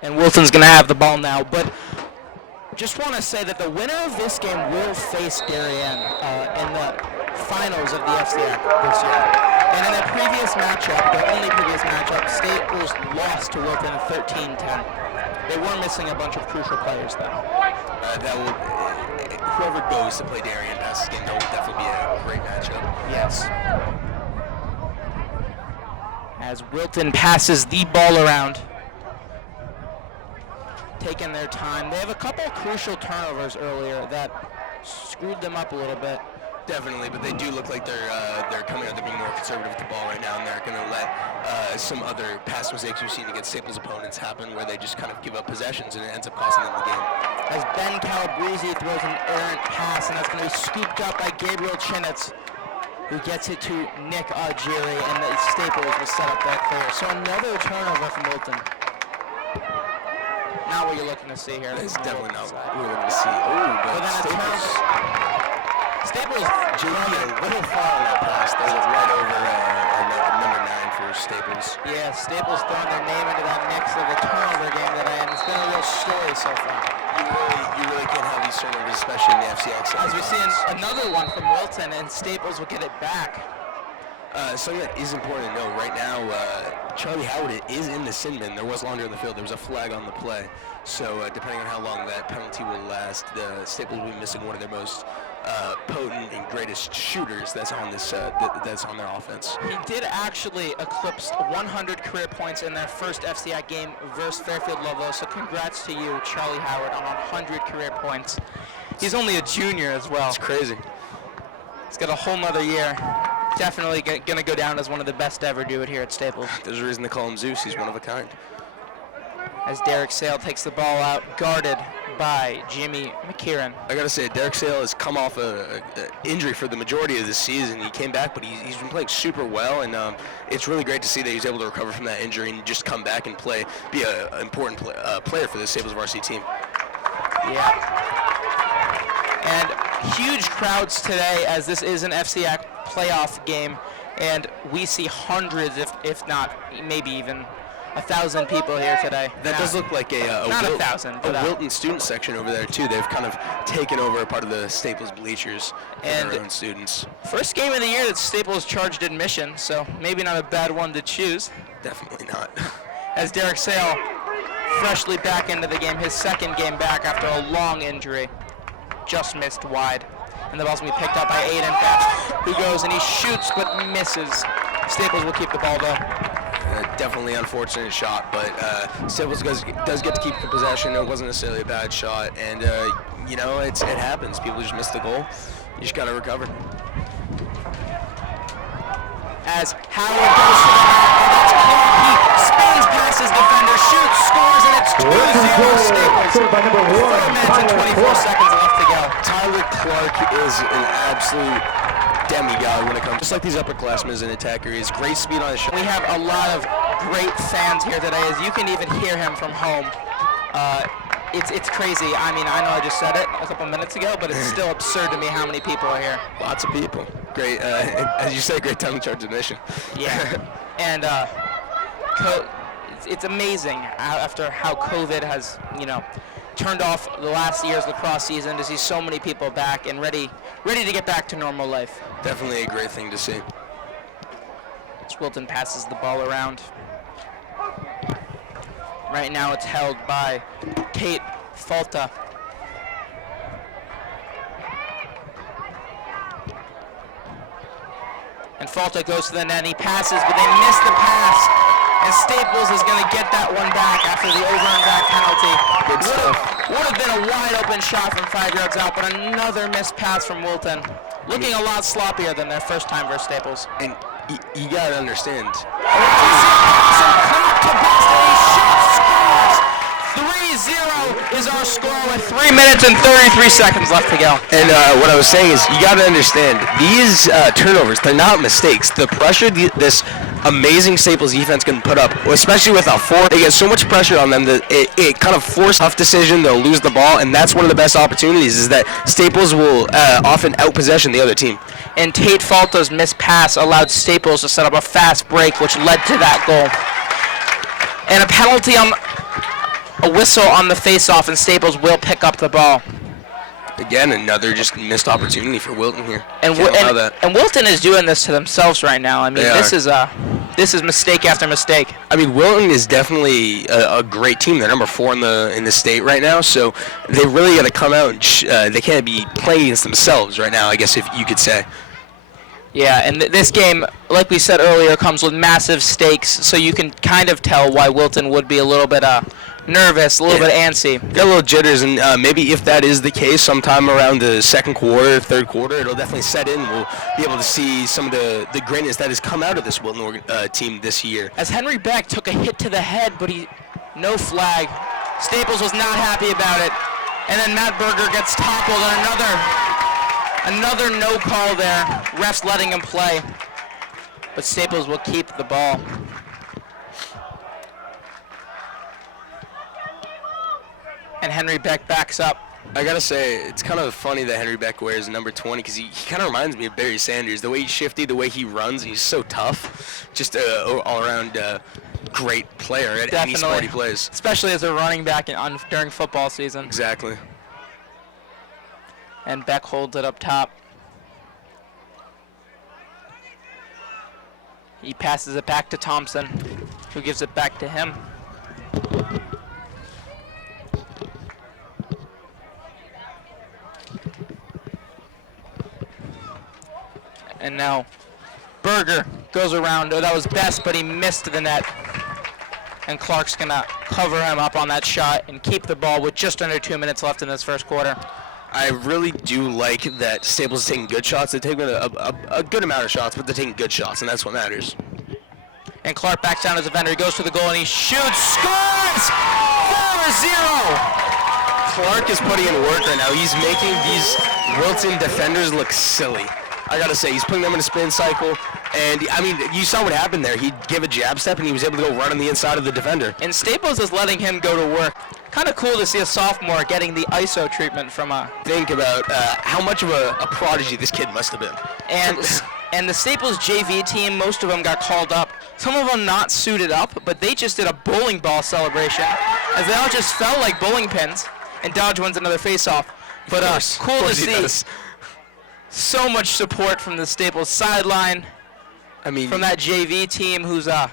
And Wilton's going to have the ball now. But just want to say that the winner of this game will face Darien in the finals of the FCIAC this year. And in the previous matchup, the only previous matchup, Staples lost to Wilton 13-10. They were missing a bunch of crucial players, though. Whoever goes to play Darien past this game, that will definitely be a great matchup. Yes. As Wilton passes the ball around, taking their time. They have a couple crucial turnovers earlier that screwed them up a little bit. Definitely, but they do look like they're coming out. They're being more conservative with the ball right now, and they're going to let some other pass mistakes we've seen against Staples opponents happen, where they just kind of give up possessions, and it ends up costing them the game. As Ben Calabrese throws an errant pass, and that's going to be scooped up by Gabriel Chinitz, who gets it to Nick Augiri, and the Staples will set up that clear. So another turnover from Wilton. Not what you're looking to see here. It's definitely not what we're looking to see. Oh, but Staples JP a little far on that pass. They was right over number 9 for Staples. Yeah, Staples throwing their name into that mix of the turnover game today, and it's been a real story so far. You really can't have these turnovers, especially in the FCIAC. As we see another one from Wilton, and Staples will get it back. Something that is important to know right now, Charlie Howard is in the sin bin. There was longer in the field. There was a flag on the play. So depending on how long that penalty will last, the Staples will be missing one of their most potent and greatest shooters that's on this that's on their offense. He did actually eclipse 100 career points in their first FCIAC game versus Fairfield Ludlow. So congrats to you, Charlie Howard, on 100 career points. He's only a junior as well. It's crazy. He's got a whole nother year. Definitely going to go down as one of the best to ever do it here at Staples. There's a reason they call him Zeus. He's one of a kind. As Derek Sale takes the ball out, guarded by Jimmy McKieran. I got to say, Derek Sale has come off an injury for the majority of the season. He came back, but he's been playing super well, and it's really great to see that he's able to recover from that injury and just come back and be an important player for the Staples varsity team. Yeah. And huge crowds today, as this is an FCIAC playoff game, and we see hundreds, if not maybe even 1,000 people here today. That does look like a Wilton student section over there too. They've kind of taken over a part of the Staples bleachers and their own students. First game of the year that Staples charged admission, so maybe not a bad one to choose. Definitely not. As Derek Sale freshly back into the game, his second game back after a long injury, just missed wide. And the ball's going to be picked up by Aiden Best, who goes and he shoots but misses. Staples will keep the ball though. Definitely unfortunate shot, but Staples does get to keep the possession. It wasn't necessarily a bad shot, and it happens. People just miss the goal. You just got to recover. As Howard goes to the net, and that's clean. He spins past his defender, shoots, scores, and it's 2-0 Staples. 4 minutes and 24 seconds left to go. Tyler Clark is an absolute demigod when it comes, just like these upperclassmen as an attacker. He has great speed on his shot. We have a lot of great fans here today, as you can even hear him from home. It's crazy. I mean, I know I just said it a couple minutes ago, but it's still absurd to me how many people are here. Lots of people. Great, as you said, great time to charge admission. Yeah, and it's amazing after how COVID has, turned off the last year's lacrosse season to see so many people back and ready to get back to normal life. Definitely a great thing to see. As Wilton passes the ball around. Right now it's held by Tate Falta. And Falta goes to the net, and he passes, but they miss the pass. And Staples is going to get that one back after the over and back penalty. Good stuff. Would have been a wide open shot from 5 yards out, but another missed pass from Wilton. Looking a lot sloppier than their first time versus Staples. And you got to understand. 3-0 is our score with 3 minutes and 33 seconds left to go. And what I was saying is, you got to understand, these turnovers, they're not mistakes. The pressure this amazing Staples defense can put up, especially with a 4, they get so much pressure on them that it kind of forces a tough decision. They'll lose the ball, and that's one of the best opportunities, is that Staples will often out-possession the other team. And Tate Falta's missed pass allowed Staples to set up a fast break, which led to that goal. And a penalty on a whistle on the face-off, and Staples will pick up the ball. Again, another just missed opportunity for Wilton here. And Wilton is doing this to themselves right now. I mean, this is mistake after mistake. I mean, Wilton is definitely a great team. They're number 4 in the state right now, so they really got to come out and they can't be playing against themselves right now, I guess, if you could say. Yeah, and this game, like we said earlier, comes with massive stakes, so you can kind of tell why Wilton would be a little bit nervous, a little bit antsy. Got a little jitters, and maybe if that is the case, sometime around the second quarter, third quarter, it'll definitely set in. We'll be able to see some of the greatness that has come out of this Wilton team this year. As Henry Beck took a hit to the head, but no flag. Staples was not happy about it. And then Matt Berger gets toppled, and another no call there. Refs letting him play. But Staples will keep the ball. And Henry Beck backs up. I gotta say, it's kind of funny that Henry Beck wears number 20 because he kind of reminds me of Barry Sanders. The way he's shifty, the way he runs, he's so tough. Just all-around great player at any sport he plays. Especially as a running back during football season. Exactly. And Beck holds it up top. He passes it back to Thompson, who gives it back to him. And now Berger goes around. Oh, that was Best, but he missed the net. And Clark's going to cover him up on that shot and keep the ball with just under 2 minutes left in this first quarter. I really do like that Staples is taking good shots. They're taking a good amount of shots, but they're taking good shots, and that's what matters. And Clark backs down as a defender. He goes to the goal, and he shoots. Scores! 4-0! Clark is putting in work right now. He's making these Wilton defenders look silly. I gotta say, he's putting them in a spin cycle, and I mean, you saw what happened there. He gave a jab step, and he was able to go run on the inside of the defender. And Staples is letting him go to work. Kind of cool to see a sophomore getting the ISO treatment from a... Think about how much of a prodigy this kid must have been. And the Staples JV team, most of them got called up. Some of them not suited up, but they just did a bowling ball celebration, as they all just fell like bowling pins, and Dodge wins another face-off. But cool to see. So much support from the Staples sideline. I mean, from that JV team who's at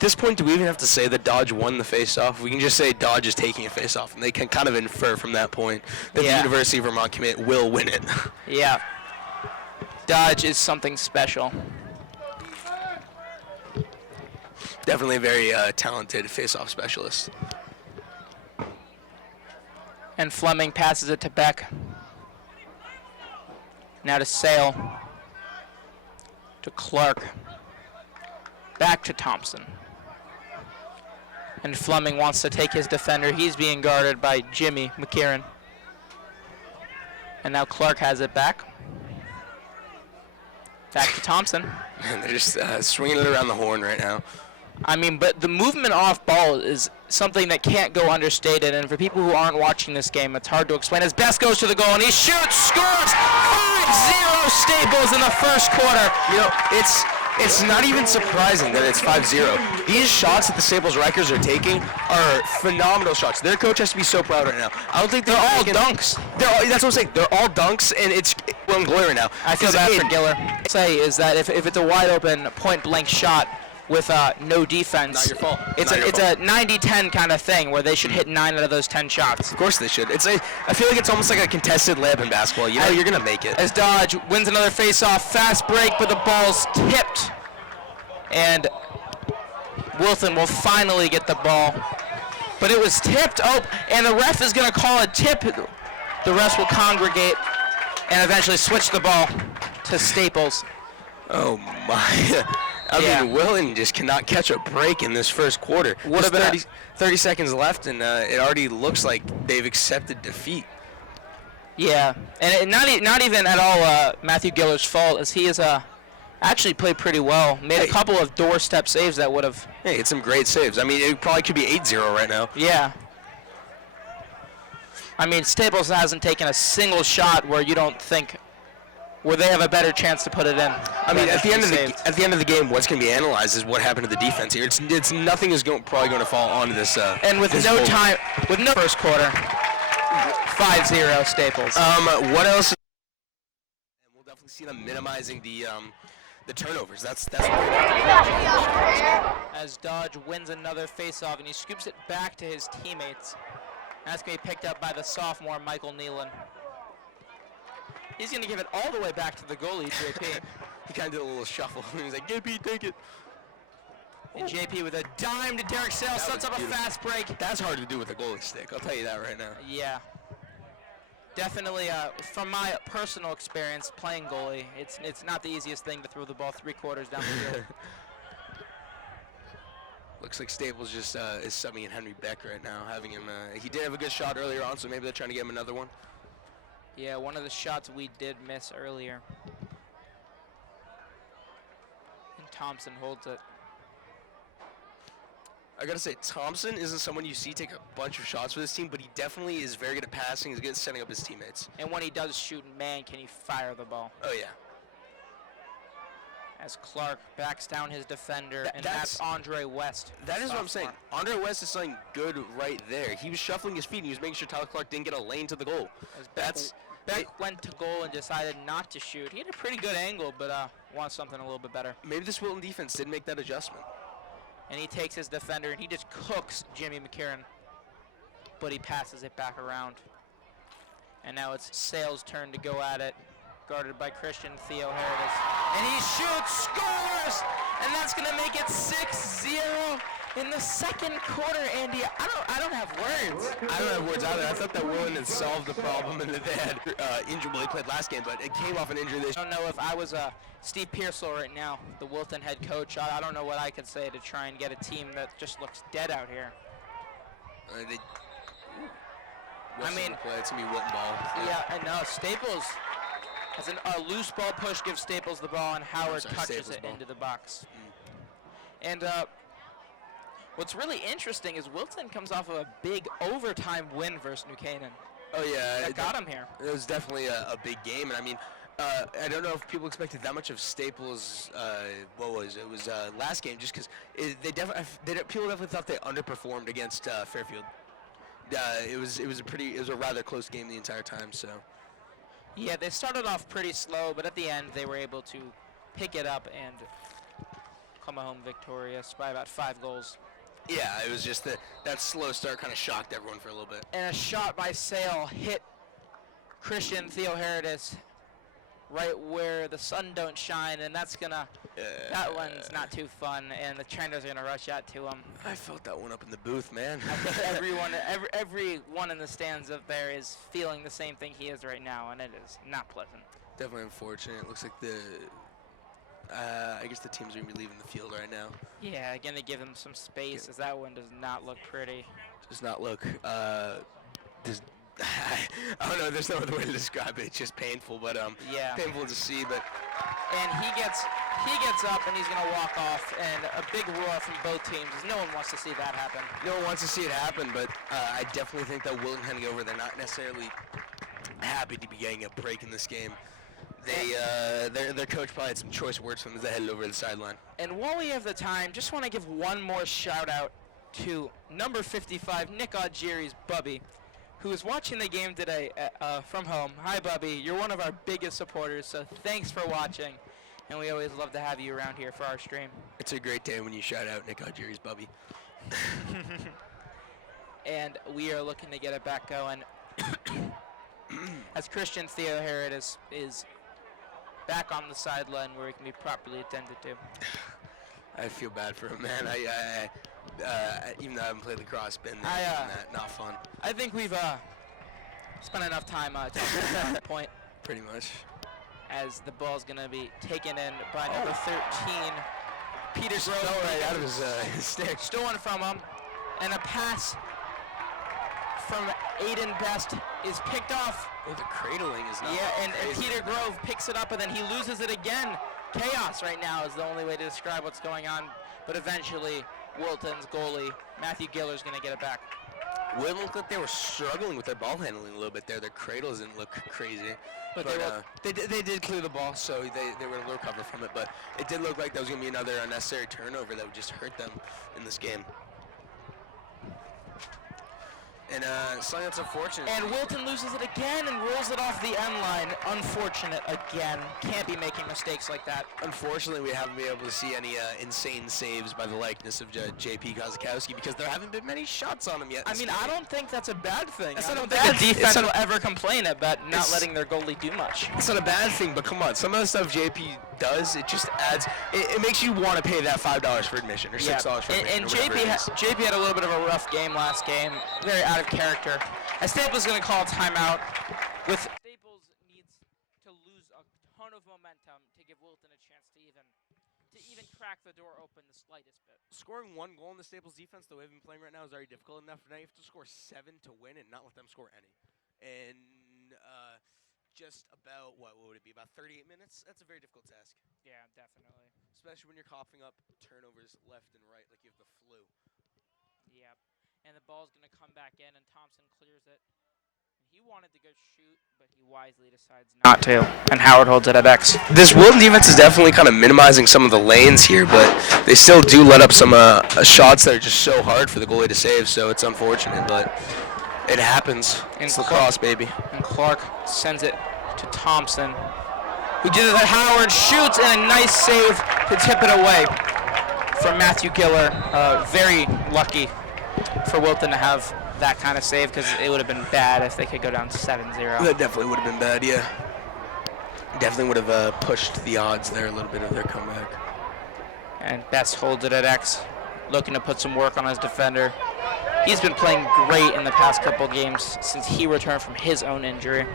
this point, do we even have to say that Dodge won the face-off? We can just say Dodge is taking a face-off, and they can kind of infer from that point that the University of Vermont commit will win it. Yeah. Dodge is something special. Definitely a very talented face-off specialist. And Fleming passes it to Beck. Now to Sale. To Clark. Back to Thompson. And Fleming wants to take his defender. He's being guarded by Jimmy McKieran. And now Clark has it back. Back to Thompson. Man, they're just swinging it around the horn right now. I mean, but the movement off ball is something that can't go understated. And for people who aren't watching this game, it's hard to explain. As Best goes to the goal, and he shoots, scores! 5-0 Staples in the first quarter. You know, it's not even surprising that it's 5-0. These shots that the Staples Rikers are taking are phenomenal shots. Their coach has to be so proud right now. I don't think they're all dunks. That's what I'm saying. They're all dunks, and it's well and glory right now. I feel bad for Giller. Say is that if it's a wide open point blank shot with no defense, not your fault. It's a 90-10 kind of thing where they should hit 9 out of those 10 shots. Of course they should. I feel like it's almost like a contested layup in basketball. You know, you're gonna make it. As Dodge wins another face-off, fast break, but the ball's tipped, and Wilton will finally get the ball. But it was tipped. Oh, and the ref is gonna call a tip. The refs will congregate and eventually switch the ball to Staples. Oh my. I mean, Wilton just cannot catch a break in this first quarter. What about 30 seconds left, and it already looks like they've accepted defeat. Yeah, and not even at all Matthew Giller's fault, as he has actually played pretty well. Made a couple of doorstep saves that would have... Hey, it's some great saves. I mean, it probably could be 8-0 right now. Yeah. I mean, Staples hasn't taken a single shot where you don't think where they have a better chance to put it in. I mean, at the end of the game, what's going to be analyzed is what happened to the defense here. It's nothing is probably going to fall onto this. And with no time, with no first quarter, 5-0 Staples. What else? And we'll definitely see them minimizing the turnovers. That's as Dodge wins another faceoff and he scoops it back to his teammates. That's going to be picked up by the sophomore Michael Nealon. He's going to give it all the way back to the goalie, JP. He kind of did a little shuffle. He was like, JP, take it. And JP with a dime to Derek Sales, sets up a fast break. That's hard to do with a goalie stick, I'll tell you that right now. Yeah. Definitely, from my personal experience playing goalie, it's not the easiest thing to throw the ball 3/4 down the field. Looks like Staples just is subbing in Henry Beck right now, having him. He did have a good shot earlier on, so maybe they're trying to get him another one. Yeah, one of the shots we did miss earlier. And Thompson holds it. I gotta say, Thompson isn't someone you see take a bunch of shots for this team, but he definitely is very good at passing. He's good at setting up his teammates. And when he does shoot, man, can he fire the ball. Oh, yeah. As Clark backs down his defender, and that's Andre West. That is what I'm saying. Andre West is something good right there. He was shuffling his feet, and he was making sure Tyler Clark didn't get a lane to the goal. Beck went to goal and decided not to shoot. He had a pretty good angle, but wants something a little bit better. Maybe this Wilton defense did make that adjustment. And he takes his defender, and he just cooks Jimmy McCarron. But he passes it back around. And now it's Sales' turn to go at it. Guarded by Christian Theo Herodis. And he shoots, scores! And that's going to make it 6-0 in the second quarter, Andy. I don't have words. I don't have words either. I thought that Wilton had solved the problem and that they had injured when they played last game, but it came off an injury. I don't know if I was Steve Pearsall right now, the Wilton head coach. I don't know what I could say to try and get a team that just looks dead out here. I mean, it's going to be Wilton ball. Yeah, I know. Staples has a loose ball push, gives Staples the ball, and Howard touches it into the box. And what's really interesting is Wilton comes off of a big overtime win versus New Canaan. Oh, yeah. That got him here. It was definitely a big game. And I mean, I don't know if people expected that much of Staples. What was it? It was last game, just because people definitely thought they underperformed against Fairfield. It was a rather close game the entire time. So. Yeah, they started off pretty slow, but at the end they were able to pick it up and come home victorious by about 5 goals. Yeah, it was just that slow start kind of shocked everyone for a little bit. And a shot by Sale hit Christian Theo Herodis right where the sun don't shine, and that's gonna that one's not too fun, and the Trenders are gonna rush out to him. I felt that one up in the booth, man. I think everyone in the stands up there is feeling the same thing he is right now, and it is not pleasant. Definitely unfortunate. It looks like I guess the teams are gonna be leaving the field right now. Yeah, gonna give him some space, as that one does not look pretty. Does not look. I don't know. There's no other way to describe it. It's just painful, but yeah, painful to see. But and he gets up and he's gonna walk off, and a big roar from both teams. No one wants to see that happen. No one wants to see it happen, but I definitely think that Wilton heading over, they're not necessarily happy to be getting a break in this game. Their coach probably had some choice words from them as they headed over to the sideline. And while we have the time, just want to give one more shout out to number 55, Nick Augeri's Bubby, who is watching the game today from home. Hi, Bubby. You're one of our biggest supporters, so thanks for watching. And we always love to have you around here for our stream. It's a great day when you shout out Nick Augeri's Bubby. And we are looking to get it back going. As Christian Theo Herodis is back on the sideline where he can be properly attended to. I feel bad for him, man. Even though I haven't played lacrosse, been there, that, not fun. I think we've spent enough time talking about that point. Pretty much. As the ball's going to be taken in by number 13, Peter Grove. Right out of his stick. Stolen from him, and a pass from Aiden Best is picked off. Oh, the cradling is not. Yeah, and Peter Grove picks it up, and then he loses it again. Chaos right now is the only way to describe what's going on. But eventually, Wilton's goalie, Matthew Giller, is going to get it back. Wilton looked like they were struggling with their ball handling a little bit there. Their cradles didn't look crazy. But they did clear the ball, so they were able to recover from it. But it did look like that was going to be another unnecessary turnover that would just hurt them in this game. And something that's unfortunate. And Wilton loses it again and rolls it off the end line. Unfortunate again. Can't be making mistakes like that. Unfortunately, we haven't been able to see any insane saves by the likeness of J.P. Kozakowski because there haven't been many shots on him yet. I mean, I don't think that's a bad thing. That's I not don't a think bad the defense thing. will ever complain about not letting their goalie do much. It's not a bad thing, but come on. Some of the stuff J.P. does, it just adds. It makes you want to pay that $5 for admission or $6 for admission. And JP had a little bit of a rough game last game. Very out of character. As Staples is going to call a timeout with Staples needs to lose a ton of momentum to give Wilton a chance to even crack the door open the slightest bit. Scoring one goal in the Staples defense, the way we've been playing right now, is already difficult enough. Now you have to score 7 to win and not let them score any. And just about, what would it be, about 38 minutes? That's a very difficult task. Yeah, definitely. Especially when you're coughing up turnovers left and right like you have the flu. Yep. And the ball's going to come back in, and Thompson clears it. He wanted to go shoot, but he wisely decides not to. And Howard holds it at X. This Wilton defense is definitely kind of minimizing some of the lanes here, but they still do let up some shots that are just so hard for the goalie to save, so it's unfortunate, but it happens. It's lacrosse, baby. And Clark sends it to Thompson, who did it at Howard, shoots, and a nice save to tip it away from Matthew Giller. Very lucky for Wilton to have that kind of save, because it would have been bad if they could go down 7-0. That definitely would have been bad, yeah. Definitely would have pushed the odds there a little bit of their comeback. And Best holds it at X, looking to put some work on his defender. He's been playing great in the past couple games since he returned from his own injury.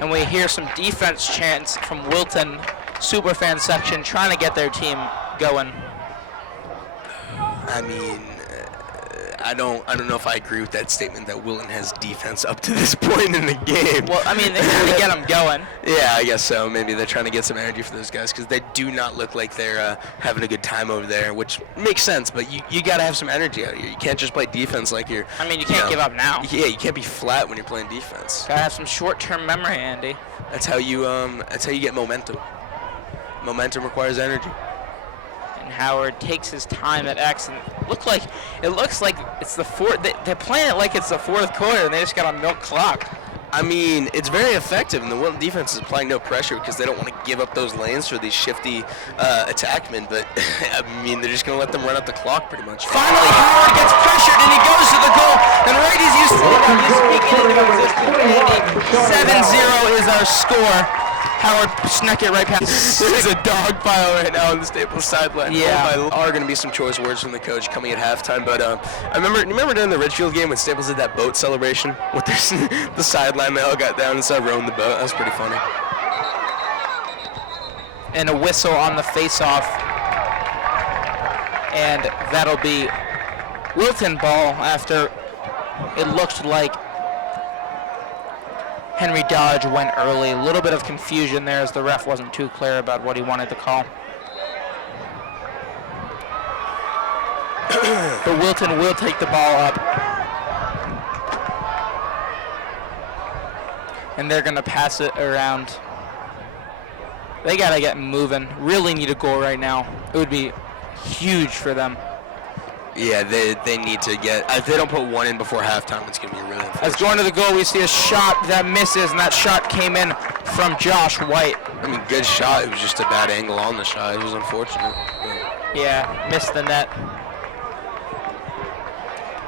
And we hear some defense chants from Wilton superfan section trying to get their team going. I mean, I don't know if I agree with that statement that Wilton has defense up to this point in the game. Well, I mean, they're trying to get them going. Yeah, I guess so. Maybe they're trying to get some energy for those guys because they do not look like they're having a good time over there, which makes sense. But you got to have some energy out here. You can't just play defense like you're. I mean, you can't give up now. Yeah, you can't be flat when you're playing defense. Gotta have some short-term memory, Andy. That's how you get momentum. Momentum requires energy. And Howard takes his time at X, and it looks like it's the fourth. They're playing it like it's the fourth quarter, and they just got a milk clock. I mean, it's very effective, and the Wilton defense is applying no pressure because they don't want to give up those lanes for these shifty attackmen. But I mean, they're just going to let them run out the clock pretty much. Finally, Howard gets pressured, and he goes to the goal. And right as you see that, he's speaking into existence, Andy. 7-0 is our score. Howard snuck it right past. There's a dog pile right now on the Staples sideline. Yeah. There are going to be some choice words from the coach coming at halftime, but I remember during the Ridgefield game when Staples did that boat celebration with the sideline, they all got down and started rowing the boat. That was pretty funny. And a whistle on the face-off, and that'll be Wilton ball after it looked like Henry Dodge went early. A little bit of confusion there as the ref wasn't too clear about what he wanted to call. But Wilton will take the ball up. And they're going to pass it around. They got to get moving. Really need a goal right now. It would be huge for them. Yeah, they need to get. If they don't put one in before halftime, it's going to be really unfortunate. As going to the goal, we see a shot that misses, and that shot came in from Josh White. I mean, good shot. It was just a bad angle on the shot. It was unfortunate. Yeah, missed the net.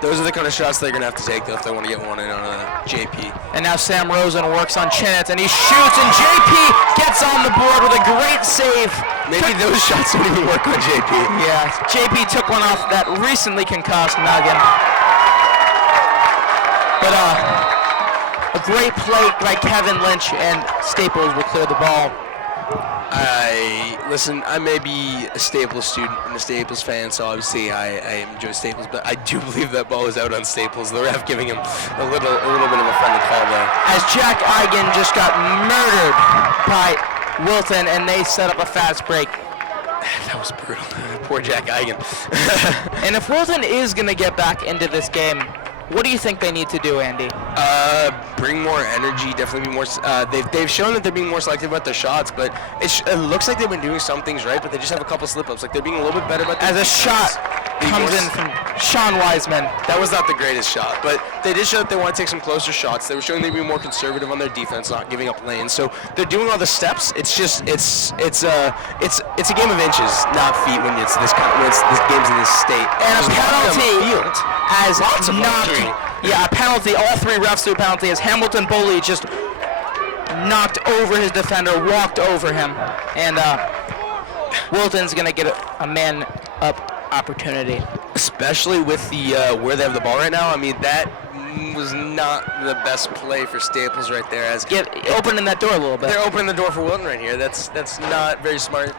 Those are the kind of shots they're going to have to take, though, if they want to get one in on JP. And now Sam Rosen works on Chinitz, and he shoots, and JP gets on the board with a great save. Maybe those shots don't even work on JP. Yeah, JP took one off that recently concussed Nugget. But a great play by Kevin Lynch, and Staples will clear the ball. Listen, I may be a Staples student and a Staples fan, so obviously I enjoy Staples, but I do believe that ball is out on Staples. The ref giving him a little bit of a friendly call there. As Jack Eigen just got murdered by Wilton, and they set up a fast break. That was brutal. Poor Jack Eigen. And if Wilton is going to get back into this game, What do you think they need to do, Andy? Bring more energy. Definitely be more. They've shown that they're being more selective about their shots, but it looks like they've been doing some things right, but they just have a couple slip-ups. Like they're being a little bit better about. As a shot comes in from Sean Wiseman. That was not the greatest shot, but they did show that they want to take some closer shots. They were showing they'd be more conservative on their defense, not giving up lanes. So they're doing all the steps. It's just it's a game of inches, not feet when it's this game's in this state. And a penalty as Lots of knocked. Yeah, a penalty. All three refs do a penalty as Hamilton Boley just knocked over his defender, walked over him, and Wilton's gonna get a man-up opportunity. Especially with the where they have the ball right now. I mean, that was not the best play for Staples right there. As Opening that door a little bit. They're opening the door for Wilton right here. That's not very smart.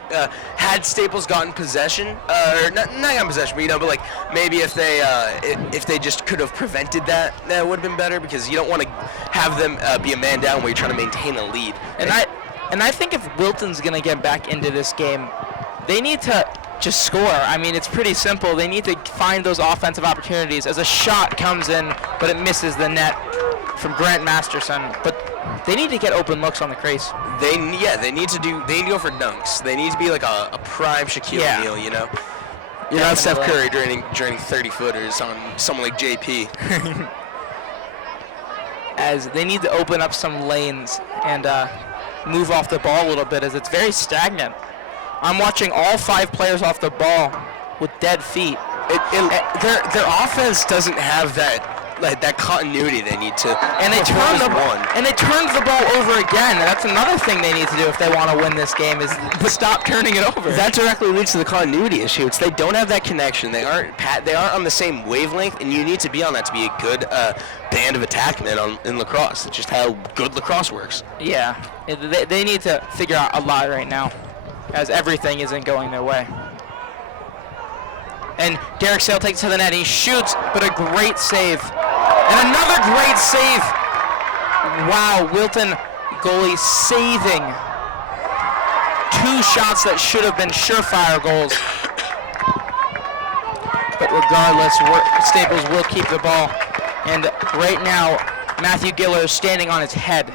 Had Staples gotten possession, or not gotten possession, but but like maybe if they just could have prevented that would have been better, because you don't want to have them be a man down where you're trying to maintain a lead. And I think if Wilton's gonna get back into this game, they need to just score. I mean, it's pretty simple. They need to find those offensive opportunities as a shot comes in, but it misses the net from Grant Masterson. But they need to get open looks on the crease. They need to go for dunks. They need to be like a prime Shaquille O'Neal, you know. You're not Steph Curry draining 30-footers on someone like JP. As they need to open up some lanes and move off the ball a little bit, as it's very stagnant. I'm watching all 5 players off the ball with dead feet. Their offense doesn't have that continuity they need to. And they turn the ball over again. That's another thing they need to do if they want to win this game, is stop turning it over. That directly leads to the continuity issue. They don't have that connection. They aren't on the same wavelength, and you need to be on that to be a good band of attackmen in lacrosse. That's just how good lacrosse works. Yeah, they need to figure out a lot right now, as everything isn't going their way. And Derek Sale takes to the net. He shoots, but a great save. And another great save. Wow, Wilton goalie saving 2 shots that should have been surefire goals. But regardless, Staples will keep the ball. And right now, Matthew Giller is standing on his head.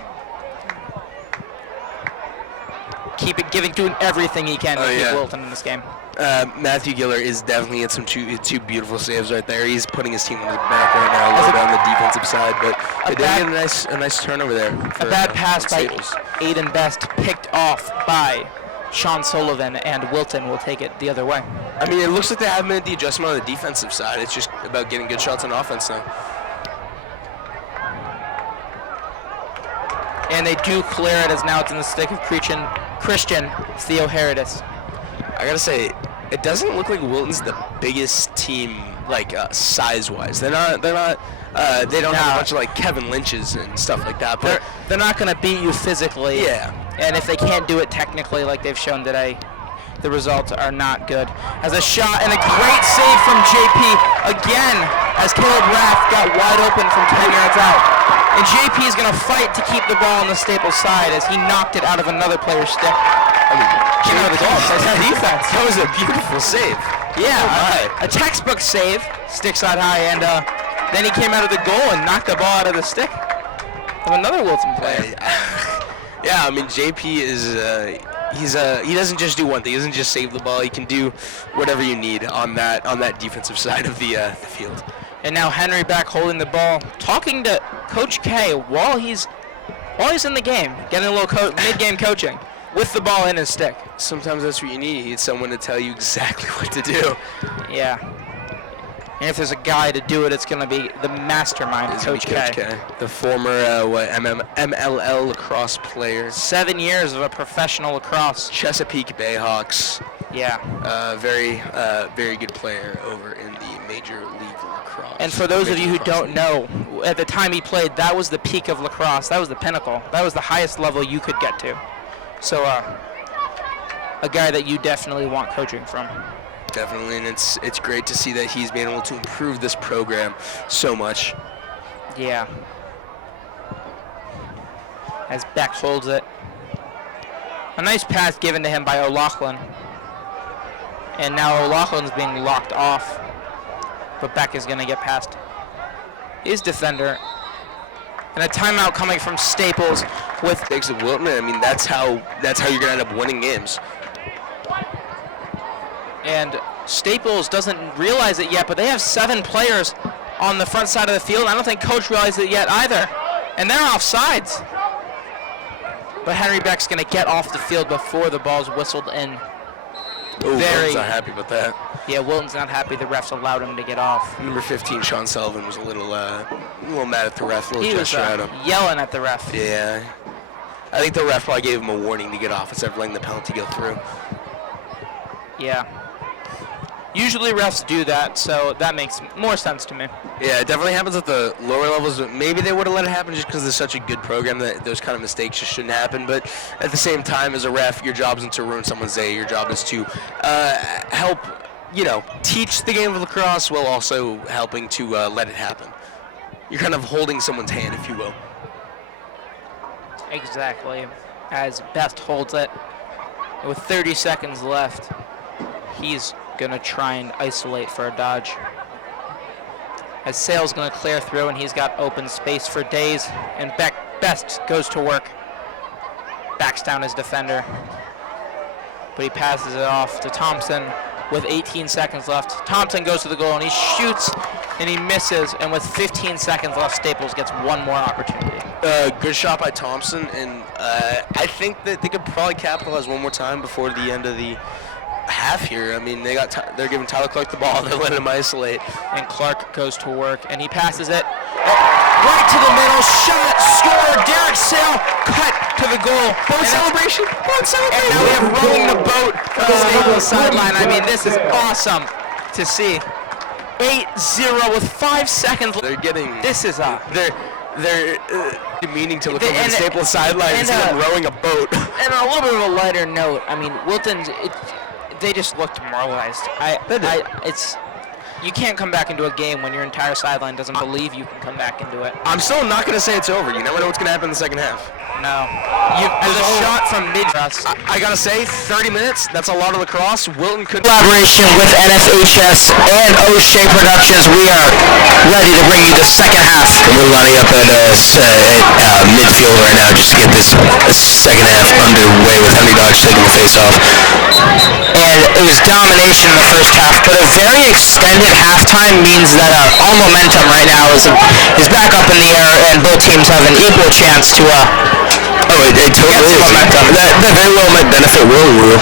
Doing everything he can to keep Wilton in this game. Matthew Giller is definitely in some two beautiful saves right there. He's putting his team on his back right now, a little bit on the defensive side, but they did get a nice turnover there. A bad pass by Aiden Best, picked off by Sean Sullivan, and Wilton will take it the other way. I mean, it looks like they have made the adjustment on the defensive side. It's just about getting good shots on offense now. And they do clear it, as now it's in the stick of Christian Theo Herodis. I gotta say, it doesn't look like Wilton's the biggest team, like size-wise. They don't have a bunch of like Kevin Lynch's and stuff like that. But they're not gonna beat you physically. Yeah. And if they can't do it technically, like they've shown today, the results are not good. As a shot and a great save from JP again, as Caleb Rath got wide open from 10 yards out. And JP is going to fight to keep the ball on the Staples side as he knocked it out of another player's stick. Came out of the goal. That's defense. That was a beautiful save. Yeah, a textbook save, stick side high, and then he came out of the goal and knocked the ball out of the stick of another Wilton player. Yeah, I mean, JP is he doesn't just do one thing. He doesn't just save the ball. He can do whatever you need on that defensive side of the field. And now Henry back holding the ball, talking to Coach K while he's in the game, getting a little mid-game coaching with the ball in his stick. Sometimes that's what you need. You need someone to tell you exactly what to do. Yeah. And if there's a guy to do it, it's going to be the mastermind, Coach K. The former MLL lacrosse player. 7 years of a professional lacrosse. Chesapeake Bayhawks. Yeah. Very good player over in the Major League Lacrosse. And for those of you who don't know, at the time he played, that was the peak of lacrosse. That was the pinnacle. That was the highest level you could get to. So a guy that you definitely want coaching from. Definitely, and it's great to see that he's been able to improve this program so much. Yeah. As Beck holds it. A nice pass given to him by O'Loughlin. And now O'Loughlin's being locked off. But Beck is going to get past. his defender. And a timeout coming from Staples with Thanks to Wilton. I mean, that's how you're gonna end up winning games. And Staples doesn't realize it yet, but they have 7 players on the front side of the field. I don't think coach realized it yet either. And they're offsides. But Henry Beck's going to get off the field before the ball's whistled in. Wilton's not happy about that. Yeah, Wilton's not happy the refs allowed him to get off. Number 15, Sean Sullivan, was a little mad at the ref, a little He was gesture at him. yelling at the ref. Yeah. I think the ref probably gave him a warning to get off instead of letting the penalty go through. Yeah. Usually refs do that, so that makes more sense to me. Yeah, it definitely happens at the lower levels. Maybe they would have let it happen just because it's such a good program that those kind of mistakes just shouldn't happen. But at the same time, as a ref, your job isn't to ruin someone's day. Your job is to help, teach the game of lacrosse while also helping to let it happen. You're kind of holding someone's hand, if you will. Exactly. As Best holds it, with 30 seconds left, he's gonna try and isolate for a dodge. As Sale's gonna clear through, and he's got open space for days, and Best goes to work, backs down his defender, but he passes it off to Thompson with 18 seconds left. Thompson goes to the goal and he shoots and he misses, and with 15 seconds left, Staples gets one more opportunity. Good shot by Thompson, and I think that they could probably capitalize one more time before the end of the half here. I mean, they're giving Tyler Clark the ball. They're letting him isolate. And Clark goes to work, and he passes it right to the middle. Shot, score. Derek Sale cut to the goal. Boat celebration. And now we have rowing the boat from the Staples sideline. I mean, this is awesome to see. 8-0 with 5 seconds. They're getting. This is They're demeaning to look at the Staples sideline and see them rowing a boat. And on a little bit of a lighter note, I mean, Wilton, they just look demoralized. You can't come back into a game when your entire sideline doesn't believe you can come back into it. I'm still not going to say it's over. You never know what's going to happen in the second half. No. There's a shot from mid-cross. I got to say, 30 minutes, that's a lot of lacrosse. Wilton could... Collaboration with NFHS and O'Shea Productions, we are ready to bring you the second half. We're lining up at midfield right now just to get this second half underway with Henry Dodge taking the face-off. And it was domination in the first half, but a very extended halftime means that all momentum right now is back up in the air, and both teams have an equal chance to it totally is. Momentum. That very well might benefit Wilton. We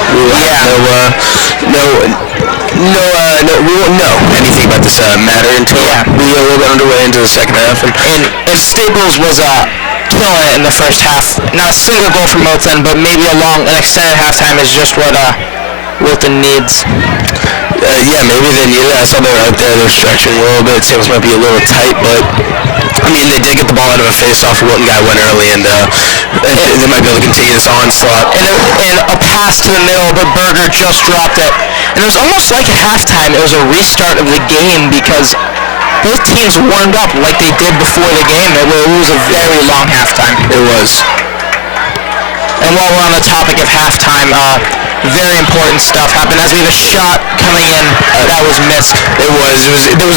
won't know anything about this matter until we get a little bit underway into the second half. And Staples was killing it in the first half. Not a single goal from Wilton, but maybe an extended halftime is just what Wilton needs. Maybe they need it. I saw they were out there. They're stretching a little bit. Staples might be a little tight, but I mean, they did get the ball out of a face-off. Wilton guy went early, and they might be able to continue this onslaught. And a pass to the middle, but Berger just dropped it. And it was almost like at halftime, it was a restart of the game because both teams warmed up like they did before the game. It was a very long halftime. It was. And while we're on the topic of halftime, very important stuff happened as we have a shot coming in that was missed. There was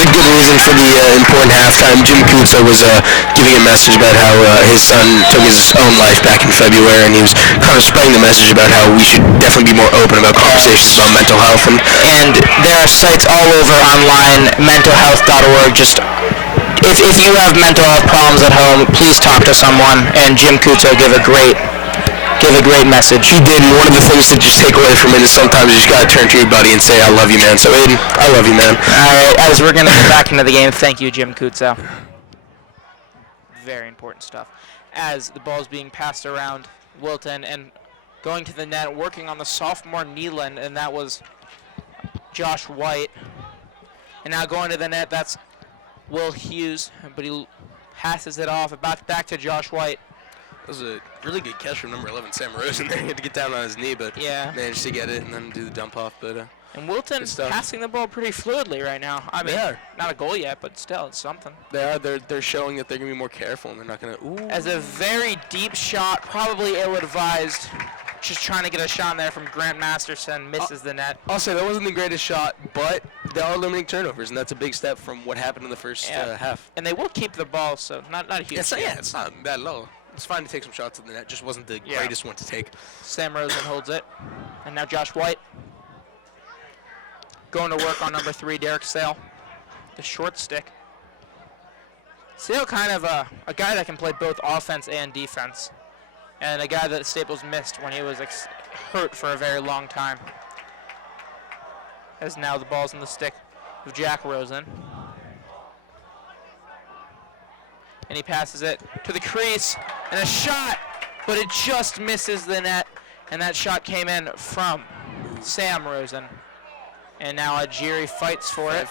a good reason for the important halftime. Jim Kutza was giving a message about how his son took his own life back in February, and he was kind of spreading the message about how we should definitely be more open about conversations about mental health. And there are sites all over online, mentalhealth.org. Just if you have mental health problems at home, please talk to someone. And Jim Kutza gave a great message. He did, and one of the things to just take away from it is sometimes you just gotta turn to your buddy and say, I love you, man. So Aiden, I love you, man. Alright, as we're gonna get back into the game, thank you, Jim Kutza. Very important stuff. As the ball's being passed around, Wilton and going to the net, working on the sophomore Neeland, and that was Josh White. And now going to the net, that's Will Hughes, but he passes it off, back to Josh White. That was a really good catch from number 11, Sam Rosen there. He had to get down on his knee, but managed to get it and then do the dump off. But and Wilton's passing the ball pretty fluidly right now. I mean, not a goal yet, but still, it's something. They are. They're showing that they're going to be more careful, and they're not going to... As a very deep shot, probably ill-advised. just trying to get a shot in there from Grant Masterson, misses the net. I'll say that wasn't the greatest shot, but they are limiting turnovers, and that's a big step from what happened in the first half. And they will keep the ball, so not a huge deal. It's not bad at all. It's fine to take some shots in the net, just wasn't the greatest one to take. Sam Rosen holds it. And now Josh White going to work on number 3, Derek Sale. The short stick. Sale kind of a guy that can play both offense and defense. And a guy that Staples missed when he was hurt for a very long time. As now the ball's in the stick of Jack Rosen. And he passes it to the crease, and a shot, but it just misses the net. And that shot came in from Sam Rosen. And now Ajiri fights for it.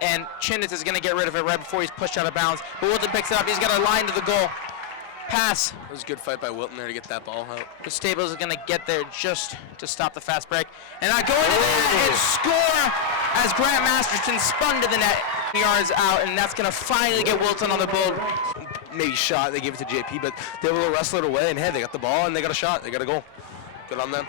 And Chinditz is going to get rid of it right before he's pushed out of bounds. But Wilton picks it up. He's got a line to the goal. Pass. It was a good fight by Wilton there to get that ball out. The Staples is going to get there just to stop the fast break. And not going to the net and score as Grant Masterson spun to the net. Yards out, and that's going to finally get Wilton on the board. Maybe shot, they gave it to JP, but they were able to wrestle it away, and hey, they got the ball, and they got a shot. They got a goal. Good on them.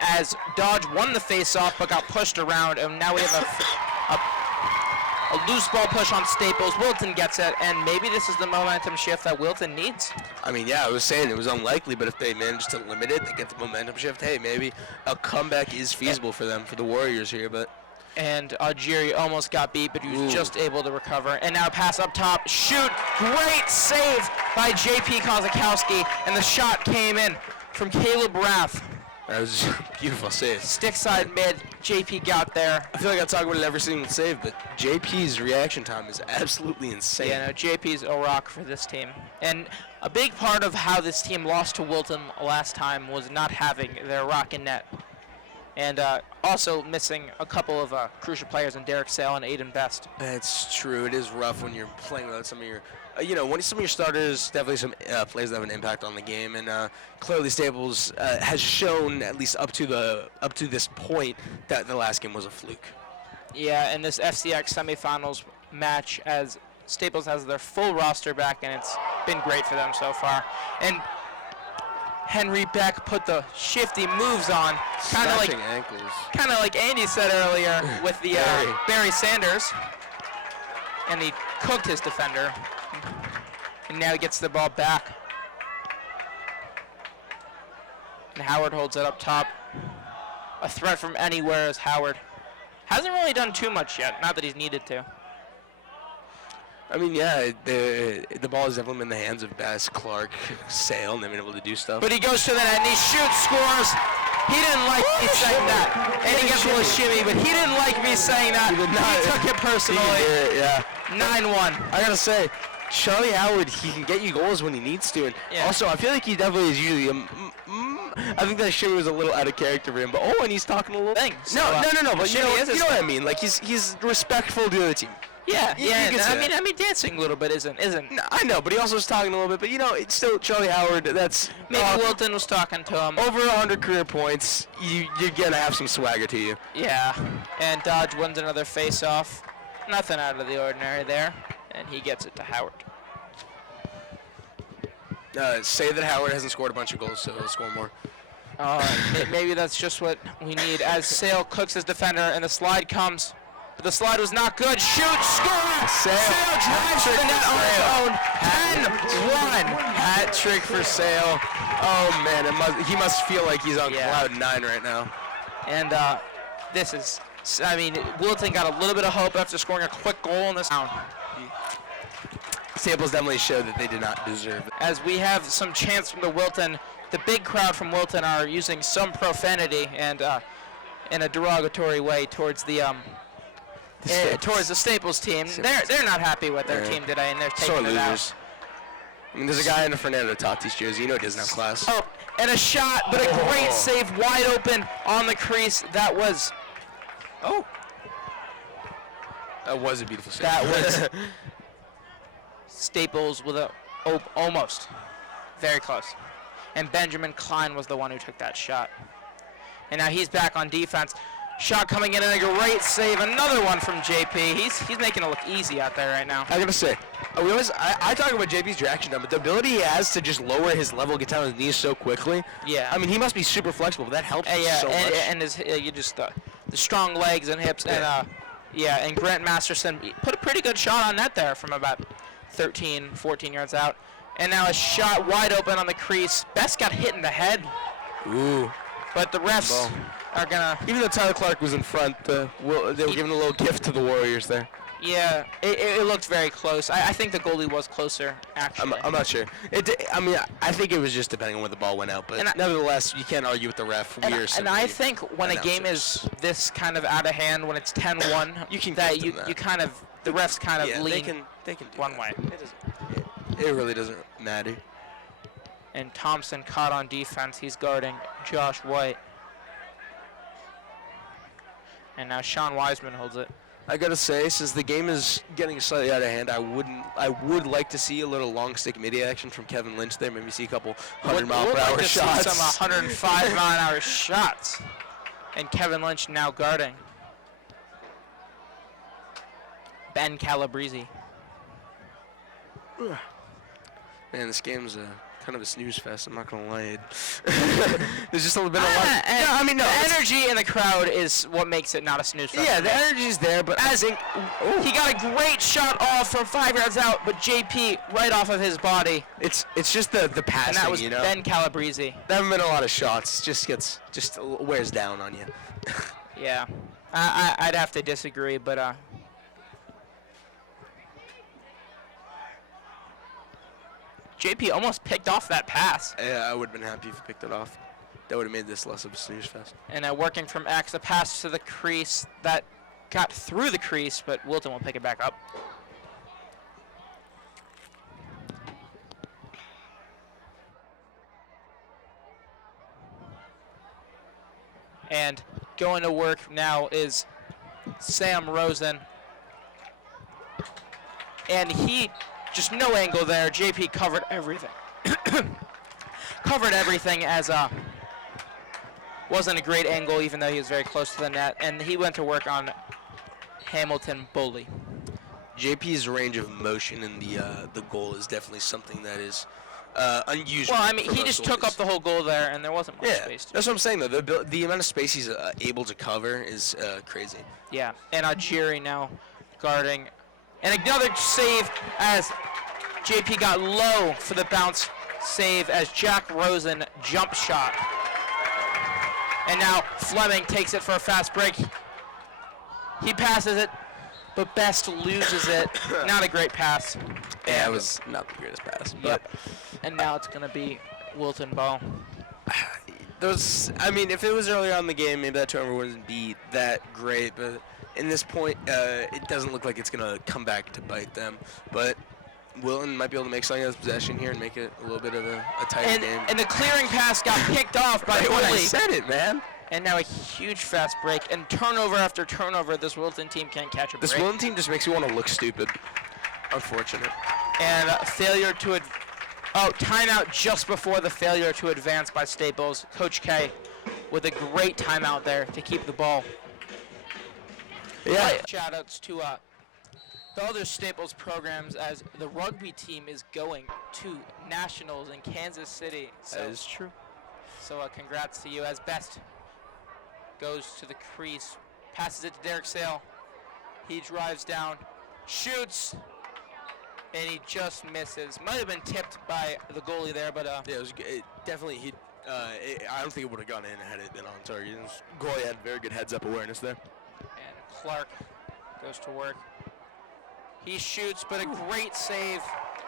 As Dodge won the face-off but got pushed around, and now we have a loose ball push on Staples. Wilton gets it, and maybe this is the momentum shift that Wilton needs. I mean, yeah, I was saying it was unlikely, but if they manage to limit it, they get the momentum shift. Hey, maybe a comeback is feasible for them, for the Warriors here, but... And Ajiri almost got beat, but he was just able to recover. And now pass up top, shoot, great save by J.P. Kozakowski, and the shot came in from Caleb Rath. That was a beautiful save. Stick side mid, JP got there. I feel like I talk about it every single save, but JP's reaction time is absolutely insane. Yeah, no, JP's a rock for this team. And a big part of how this team lost to Wilton last time was not having their rock in net. And also missing a couple of crucial players in Derek Sale and Aiden Best. That's true. It is rough when you're playing without some of your, when some of your starters, definitely some players that have an impact on the game. And clearly Staples has shown, at least up to this point, that the last game was a fluke. Yeah, and this FCIAC semifinals match, as Staples has their full roster back, and it's been great for them so far. And Henry Beck put the shifty moves on, kind of like Andy said earlier with the Barry Sanders, and he cooked his defender, and now he gets the ball back. And Howard holds it up top. A threat from anywhere is Howard. Hasn't really done too much yet, not that he's needed to. I mean, yeah, the ball is definitely in the hands of Bass, Clark, Sale, and they've been able to do stuff. But he goes to the net and he shoots, scores. He didn't like me saying that. And he gets a little shimmy, but he didn't like me saying that. He took it personally. Yeah. 9-1. I gotta say, Charlie Howard, he can get you goals when he needs to. And also, I feel like he definitely is usually I think that shimmy was a little out of character for him. But and he's talking a little thing. So, no. But you know what I mean. Like he's respectful to the other team. Yeah. I mean, dancing a little bit isn't. No, I know, but he also was talking a little bit. But it's still Charlie Howard. That's maybe Wilton was talking to him. Over 100 career points. You're gonna have some swagger to you. Yeah. And Dodge wins another face-off. Nothing out of the ordinary there, and he gets it to Howard. Say that Howard hasn't scored a bunch of goals, so he'll score more. Maybe that's just what we need. As Sale cooks his defender, and the slide comes. But the slide was not good. Shoot, score! Sale drives to the net on his own. 10-1. Hat trick for Sale. Oh, man, he must feel like he's on cloud 9 right now. And this is, Wilton got a little bit of hope after scoring a quick goal in this round. Staples definitely showed that they did not deserve it. As we have some chants from the Wilton, the big crowd from Wilton are using some profanity and in a derogatory way towards the Staples team. They're not happy with their team today, and they're taking it out. I mean, there's a guy in a Fernando Tatis jersey. He doesn't have class. Oh, and a shot, but a great save, wide open on the crease. That was. Oh. That was a beautiful save. That was Staples with almost. Very close. And Benjamin Klein was the one who took that shot. And now he's back on defense. Shot coming in and a great save. Another one from JP. He's making it look easy out there right now. I gotta say, I talk about JP's reaction time, but the ability he has to just lower his level, get down on his knees so quickly. Yeah. I mean, he must be super flexible, but that helps so much. And his you just the strong legs and hips and Grant Masterson put a pretty good shot on net there from about 13, 14 yards out. And now a shot wide open on the crease. Best got hit in the head. Ooh. But the refs are gonna. Even though Tyler Clark was in front, they were giving a little gift to the Warriors there. Yeah, it looked very close. I think the goalie was closer, actually. I'm not sure. I think it was just depending on where the ball went out. But nevertheless, you can't argue with the ref. And I think when a game is this kind of out of hand, when it's 10-1, you kind of the refs kind of lean they can do one that. way. It really doesn't matter. And Thompson caught on defense. He's guarding Josh White. And now Sean Wiseman holds it. I gotta say, since the game is getting slightly out of hand, I would like to see a little long stick midi action from Kevin Lynch there. Maybe see a couple 100-mile-per-hour shots. Some 105-mile-an-hour shots. And Kevin Lynch now guarding Ben Calabrese. Man, this game's kind of a snooze fest. I'm not gonna lie. There's just a little bit of the energy in the crowd is what makes it not a snooze fest. Yeah, the energy's there, but he got a great shot off from 5 yards out, but JP right off of his body. It's just the passing, and that was you know. Ben Calabrese. There haven't been a lot of shots. Just wears down on you. Yeah, I'd have to disagree, but JP almost picked off that pass. Yeah, I would have been happy if he picked it off. That would have made this less of a snooze fest. And working from X, a pass to the crease that got through the crease, but Wilton will pick it back up. And going to work now is Sam Rosen. And he, just no angle there. JP covered everything. Covered everything as wasn't a great angle, even though he was very close to the net. And he went to work on Hamilton Bully. JP's range of motion in the goal is definitely something that is unusual. Well, I mean, he just took up the whole goal there, and there wasn't much space. That's what I'm saying, though. The amount of space he's able to cover is crazy. Yeah, and Ajiri now guarding. And another save as JP got low for the bounce save as Jack Rosen jump shot. And now Fleming takes it for a fast break. He passes it, but Best loses it. Not a great pass. Yeah, it was not the greatest pass. But and now it's going to be Wilton ball. If it was earlier on in the game, maybe that turnover wouldn't be that great. But in this point, it doesn't look like it's going to come back to bite them. But Wilton might be able to make something of this possession here and make it a little bit of a tighter game. And the clearing pass got picked off by Right when I Bully. said it, man. And now a huge fast break. And turnover after turnover, this Wilton team can't catch a break. This Wilton team just makes you want to look stupid. Unfortunate. And failure to timeout just before the failure to advance by Staples. Coach K with a great timeout there to keep the ball. Yeah. Shout-outs to the other Staples programs as the rugby team is going to nationals in Kansas City. So, that is true. So congrats to you as Best goes to the crease, passes it to Derek Sale. He drives down, shoots, and he just misses. Might have been tipped by the goalie there, but yeah, it was definitely. I don't think it would have gone in had it been on target. Goalie had very good heads-up awareness there. And Clark goes to work. He shoots, but a great save,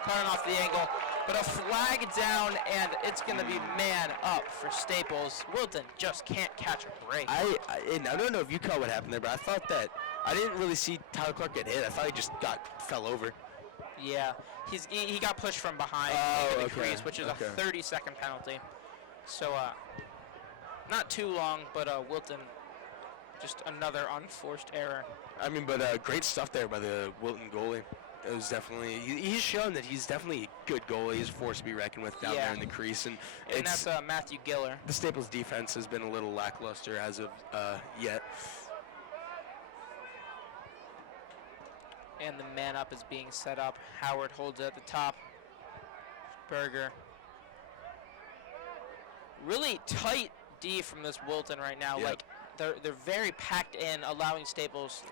cutting off the angle. But a flag down, and it's going to be man up for Staples. Wilton just can't catch a break. I don't know if you caught what happened there, but I thought that I didn't really see Tyler Clark get hit. I thought he just fell over. Yeah, he got pushed from behind into the crease, which is a 30-second penalty. So not too long, but Wilton, just another unforced error. I mean, but great stuff there by the Wilton goalie. It was definitely he's shown that he's definitely a good goalie. He's a force to be reckoned with down there in the crease, and that's Matthew Giller. The Staples defense has been a little lackluster as of yet. And the man up is being set up. Howard holds it at the top. Berger. Really tight D from this Wilton right now. Yep. Like they're very packed in, allowing Staples,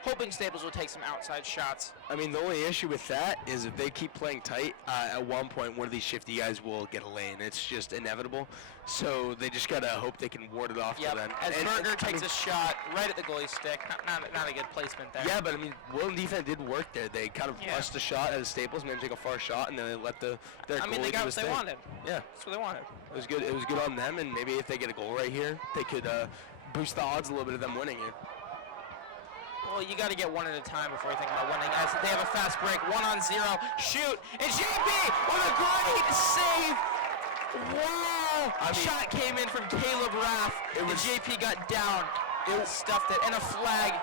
hoping Staples will take some outside shots. I mean, the only issue with that is if they keep playing tight, at one point one of these shifty guys will get a lane. It's just inevitable. So they just gotta hope they can ward it off to them. As Berger takes a shot right at the goalie's stick. Not a good placement there. Yeah, but I mean, Wilton defense did work there. They kind of rushed the shot at Staples, managed to take a far shot, and then they let their goalie they got what they thing. wanted. Yeah, that's what they wanted. It was good. It was good on them, and maybe if they get a goal right here, they could boost the odds a little bit of them winning here. Well, you got to get one at a time before you think about winning. As they have a fast break, 1-0, shoot, and JP with a great save. Wow! Shot came in from Caleb Raff, and JP got down. It stuffed it, and a flag.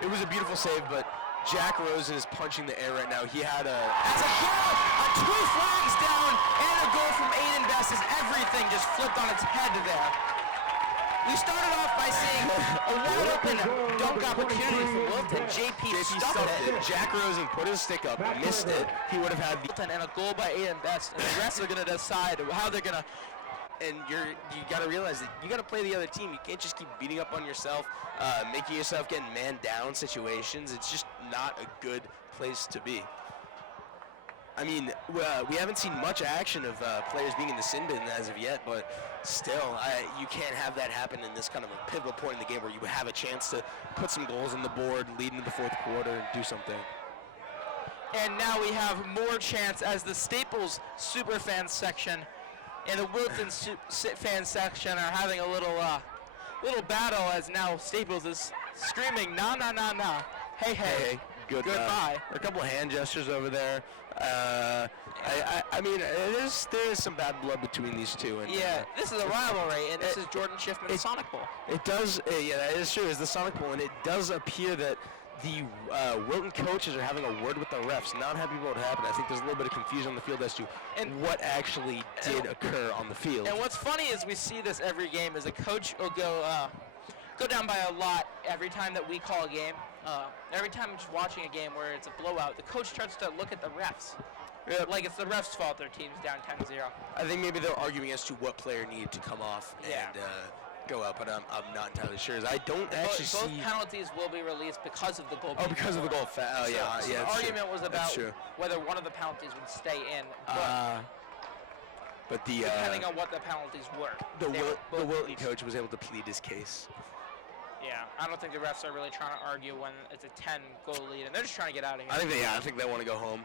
It was a beautiful save, but Jack Rosen is punching the air right now. He had That's a goal! Two flags down, and a goal from Aiden Best as everything just flipped on its head there. We started off by seeing a wide-open dunk opportunity for Wilton. JP stuffed it. Jack Rosen put his stick up, missed it. He would have had Wilton and a goal by Aiden Best, and the rest are going to decide how they're going to. And you got to realize that you got to play the other team. You can't just keep beating up on yourself, making yourself get in man-down situations. It's just not a good place to be. I mean, we haven't seen much action of players being in the sin bin as of yet, but still, you can't have that happen in this kind of a pivotal point in the game where you have a chance to put some goals on the board, lead into the fourth quarter, and do something. And now we have more chance as the Staples Superfan section and the Wilton fan section are having a little battle as now Staples is screaming, nah, nah, nah, nah. Hey. Goodbye. A couple of hand gestures over there. I mean, there is some bad blood between these two. And, this is a rivalry, and this is Jordan Schiffman's Sonic Bowl. It does, that is true. It's the Sonic Bowl, and it does appear that the Wilton coaches are having a word with the refs. Not happy about what happened. I think there's a little bit of confusion on the field as to what actually did occur on the field. And what's funny is we see this every game is a coach will go down by a lot every time that we call a game. Every time I'm just watching a game where it's a blowout, the coach starts to look at the refs. Yep. Like it's the refs' fault their team's down 10-0. I think maybe they're arguing as to what player needed to come off and go out, but I'm not entirely sure. I don't actually see... Both penalties will be released because of the goal. Oh, because of the goal. So the argument was about whether one of the penalties would stay in. But depending on what the penalties were. The Wilton coach was able to plead his case. Yeah, I don't think the refs are really trying to argue when it's a 10-goal lead, and they're just trying to get out of here. I think they want to go home.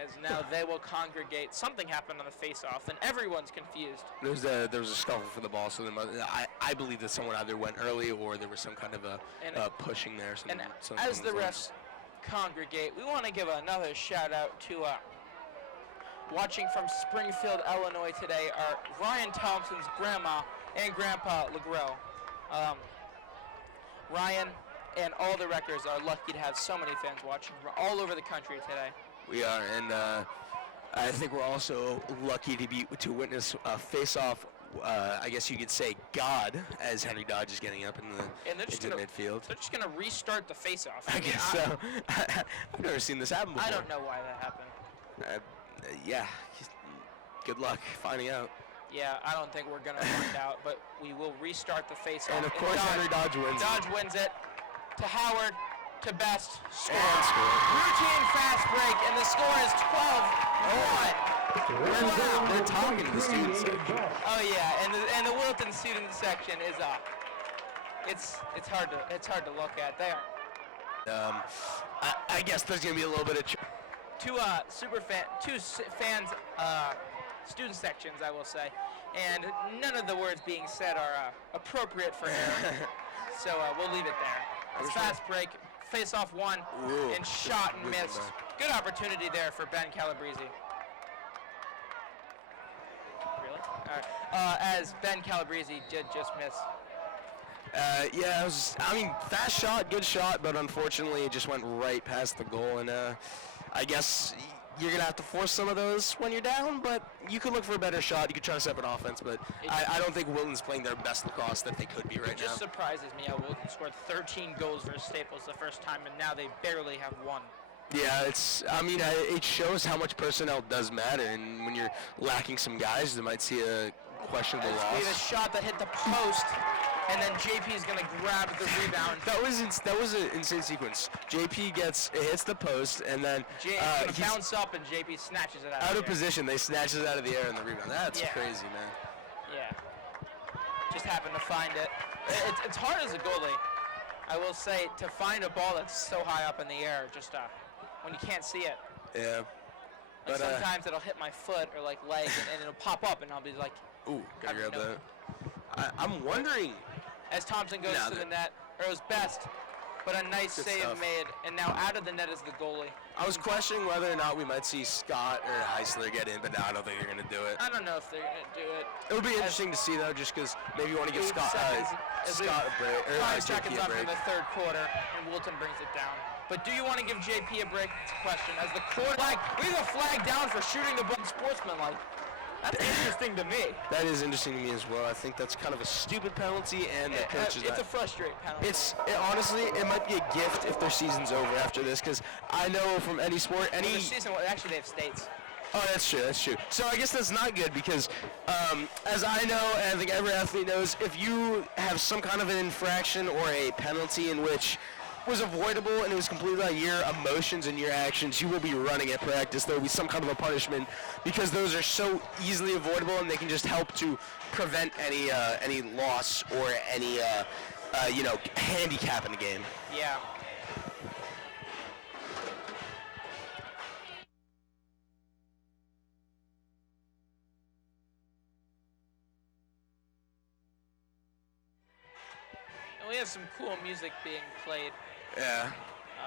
As now they will congregate. Something happened on the face-off, and everyone's confused. There was a scuffle for the ball, so I believe that someone either went early or there was some kind of a pushing there. And as the refs congregate, we want to give another shout-out to watching from Springfield, Illinois today are Ryan Thompson's grandma and Grandpa LeGros. Ryan and all the Wreckers are lucky to have so many fans watching from all over the country today. We are, and I think we're also lucky to witness a face-off. I guess you could say God, as Henry Dodge is getting up into midfield. They're just going to restart the face-off. I guess so. I've never seen this happen before. I don't know why that happened. Good luck finding out. Yeah, I don't think we're going to find out, but we will restart the face-off. And, of course, Henry Dodge wins it. Dodge wins it to Howard, to Best, score. Routine fast break, and the score is 12-1. They're talking to the student section. Oh, yeah, and the Wilton student section is up. It's hard to look at. They are. I guess there's going to be a little bit of... Two fans... student sections, I will say, and none of the words being said are appropriate for here, so we'll leave it there. It's fast break, face-off one, and shot and missed. Good opportunity there for Ben Calabrese. Really? All right. As Ben Calabrese did just miss. Yeah, fast shot, good shot, but unfortunately it just went right past the goal, and I guess you're going to have to force some of those when you're down, but you could look for a better shot. You could try to set up an offense, but I don't think Wilton's playing their best lacrosse that they could be right now. It just surprises me how Wilton scored 13 goals versus Staples the first time, and now they barely have one. Yeah, it shows how much personnel does matter, and when you're lacking some guys, they might see a questionable loss. It's a shot that hit the post, and then JP is going to grab the rebound. That was an insane sequence. JP hits the post, and then he's bounce up, and JP snatches it out of position. They snatches it out of the air in the rebound. That's crazy, man. Yeah, just happened to find it. It's hard as a goalie, I will say, to find a ball that's so high up in the air, just when you can't see it. Yeah. But sometimes it'll hit my foot or like leg, and it'll pop up, and I'll be like, "Ooh, gotta grab that." I'm wondering. As Thompson goes to the net, or it was Best, but a nice save made, and now out of the net is the goalie. I was questioning whether or not we might see Scott or Heisler get in, but now I don't think they're going to do it. I don't know if they're going to do it. It would be interesting to see, though, just because maybe you want to give Scott a break. 5 seconds left in the third quarter, and Wilton brings it down. But do you want to give JP a break? It's a question. As the court, we have a flag down for shooting the ball sportsmanlike. That's interesting to me. That is interesting to me as well. I think that's kind of a stupid penalty, and the coach it's a frustrating penalty. Honestly, it might be a gift if their season's over after this, because I know from any sport, their season, actually they have states. Oh, that's true. So I guess that's not good because, as I know, and I think every athlete knows, if you have some kind of an infraction or a penalty in which was avoidable and it was completely on your emotions and your actions, you will be running at practice. There will be some kind of a punishment because those are so easily avoidable, and they can just help to prevent any loss or any handicap in the game. Yeah. And we have some cool music being played. Yeah.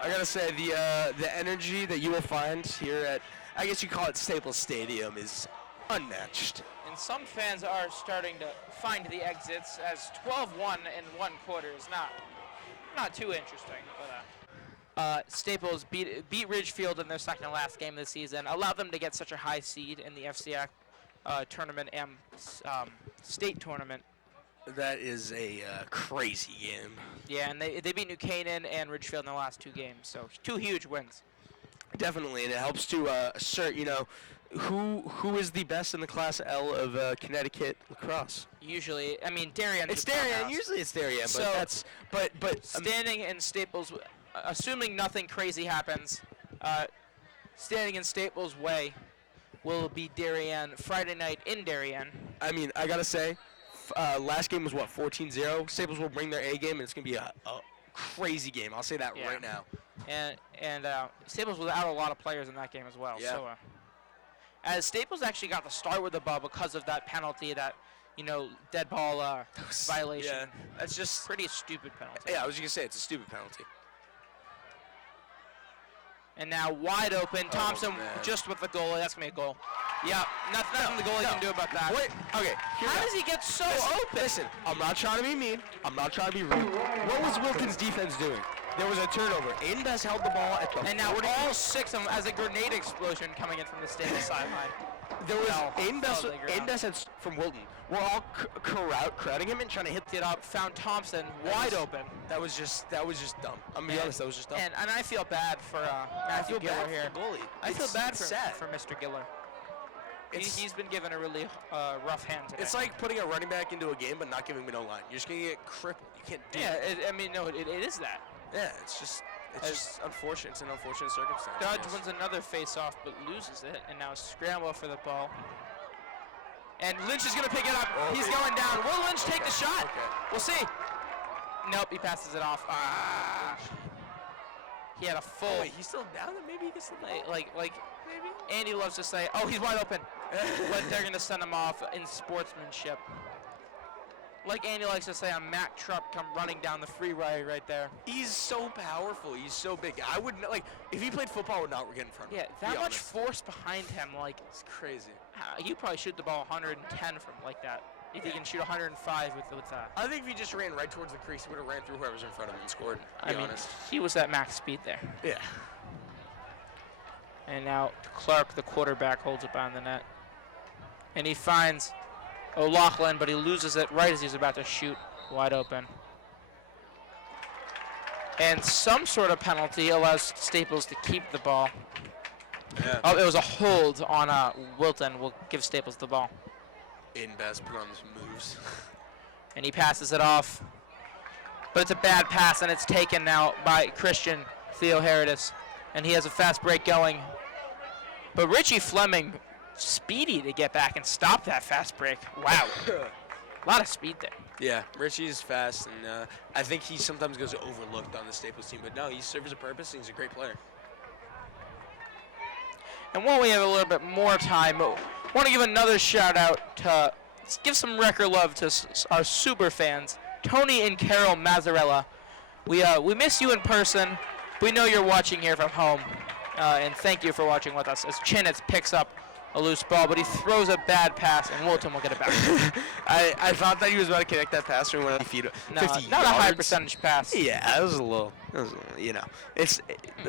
I gotta say, the energy that you will find here at, I guess you call it Staples Stadium, is unmatched. And some fans are starting to find the exits, as 12-1 in one quarter is not too interesting. But Staples beat Ridgefield in their second to last game of the season, allowed them to get such a high seed in the FCIAC tournament and state tournament. That is a crazy game. Yeah, and they beat New Canaan and Ridgefield in the last 2 games, so 2 huge wins. Definitely, and it helps to assert, who is the best in the Class L of Connecticut lacrosse. Usually, I mean, Darien. It's Darien. Usually it's Darien, but standing in Staples, assuming nothing crazy happens, standing in Staples' way will be Darien Friday night in Darien. I mean, I gotta say, last game was 14-0. Staples will bring their A game, and it's gonna be a crazy game. I'll say that right now. And Staples was out a lot of players in that game as well. Yeah. So, as Staples actually got the start with the ball because of that penalty, that dead ball violation. Yeah, that's just pretty stupid penalty. Yeah, I was just gonna say it's a stupid penalty. And now wide open, Thompson just with the goalie. That's gonna be a goal. Yeah, nothing the goalie can do about that. Wait, okay. How does he get so open? Listen, I'm not trying to be mean. I'm not trying to be rude. What was Wilton's defense doing? There was a turnover. Aiden Best held the ball at the And now all 6 of them as a grenade explosion coming in from the Staples sideline. There was Aiden Best from Wilton. We're all crowding him and trying to hit it up. Found Thompson wide open. That was just dumb. I'm gonna be honest, that was just dumb. And I feel bad for Matthew Giller here. Goalie. I feel bad for Mr. Giller. He's been given a really rough hand today. It's like putting a running back into a game but not giving him no line. You're just gonna get crippled. You can't do it. It is that. Yeah, it's just unfortunate. It's an unfortunate circumstance. Dodge wins another face-off but loses it, and now a scramble for the ball. And Lynch is going to pick it up. He's going down. Will Lynch take the shot? Okay. We'll see. Nope, he passes it off. He had a full. Wait, he's still down there? Maybe he can still like maybe. Andy loves to say, "Oh, he's wide open," but they're going to send him off in sportsmanship. Like Andy likes to say, a Mack truck come running down the freeway right there. He's so powerful. He's so big. I would if he played football, I would not get in front of him. Yeah, that much force behind him, it's crazy. You probably shoot the ball 110 from like that. You think he can shoot 105 with I think if he just ran right towards the crease, he would have ran through whoever's in front of him and scored, to be honest. he was at max speed there. Yeah. And now Clark, the quarterback, holds it behind the net. And he finds O'Loughlin, but he loses it right as he's about to shoot wide open. And some sort of penalty allows Staples to keep the ball. Yeah. Oh, it was a hold on Wilton. Will give Staples the ball. Aiden Bass put on some moves. And he passes it off. But it's a bad pass, and it's taken now by Christian Theoharidis. And he has a fast break going. But Richie Fleming, speedy to get back and stop that fast break. Wow. A lot of speed there. Yeah, Richie's fast, and I think he sometimes goes overlooked on the Staples team. But no, he serves a purpose, and he's a great player. And while we have a little bit more time, I want to give another shout out to, give some record love to our super fans, Tony and Carol Mazzarella. We miss you in person. We know you're watching here from home, and thank you for watching with us. As Chinitz picks up a loose ball, but he throws a bad pass, and Wilton will get it back. I thought that he was about to connect that pass when he went 50 No, yards. not a high percentage pass. Yeah, it was a little, it's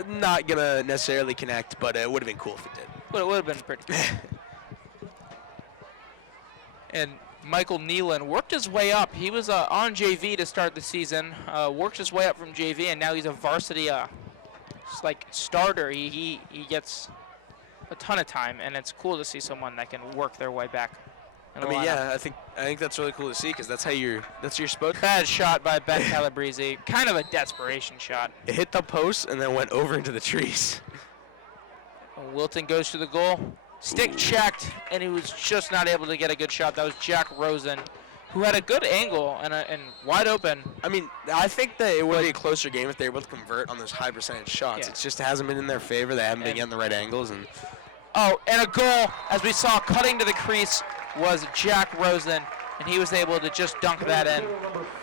not going to necessarily connect, but it would have been cool if it did. But it would have been pretty cool. And Michael Nealon worked his way up. He was on JV to start the season, worked his way up from JV, and now he's a varsity starter. He gets a ton of time, and it's cool to see someone that can work their way back. I think that's really cool to see because that's your spot. Bad shot by Ben Calabrese, kind of a desperation shot. It hit the post and then went over into the trees. Wilton goes to the goal, stick checked, and he was just not able to get a good shot. That was Jack Rosen, who had a good angle and wide open. I mean, I think that it would be a closer game if they were able to convert on those high percentage shots. Yeah. It just hasn't been in their favor. They haven't been getting the right angles. And a goal, as we saw, cutting to the crease was Jack Rosen, and he was able to just dunk that in.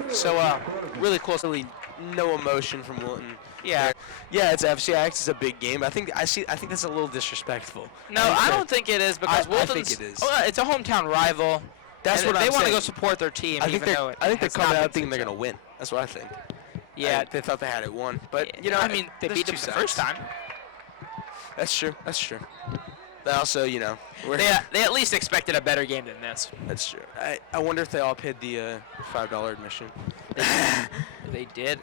So really close. Really no emotion from Wilton. Yeah. Yeah, it's FCIAC. It's a big game. I think that's a little disrespectful. No, I don't think it is because Wilton's. I think it is. It's a hometown rival. That's what they I'm want to saying. go support their team. I think they're coming out thinking they're going to win. That's what I think. Yeah, they thought they had it won, but I mean, they beat them the first time. That's true. They also, they at least expected a better game than this. That's true. I wonder if they all paid the $5 admission. They did.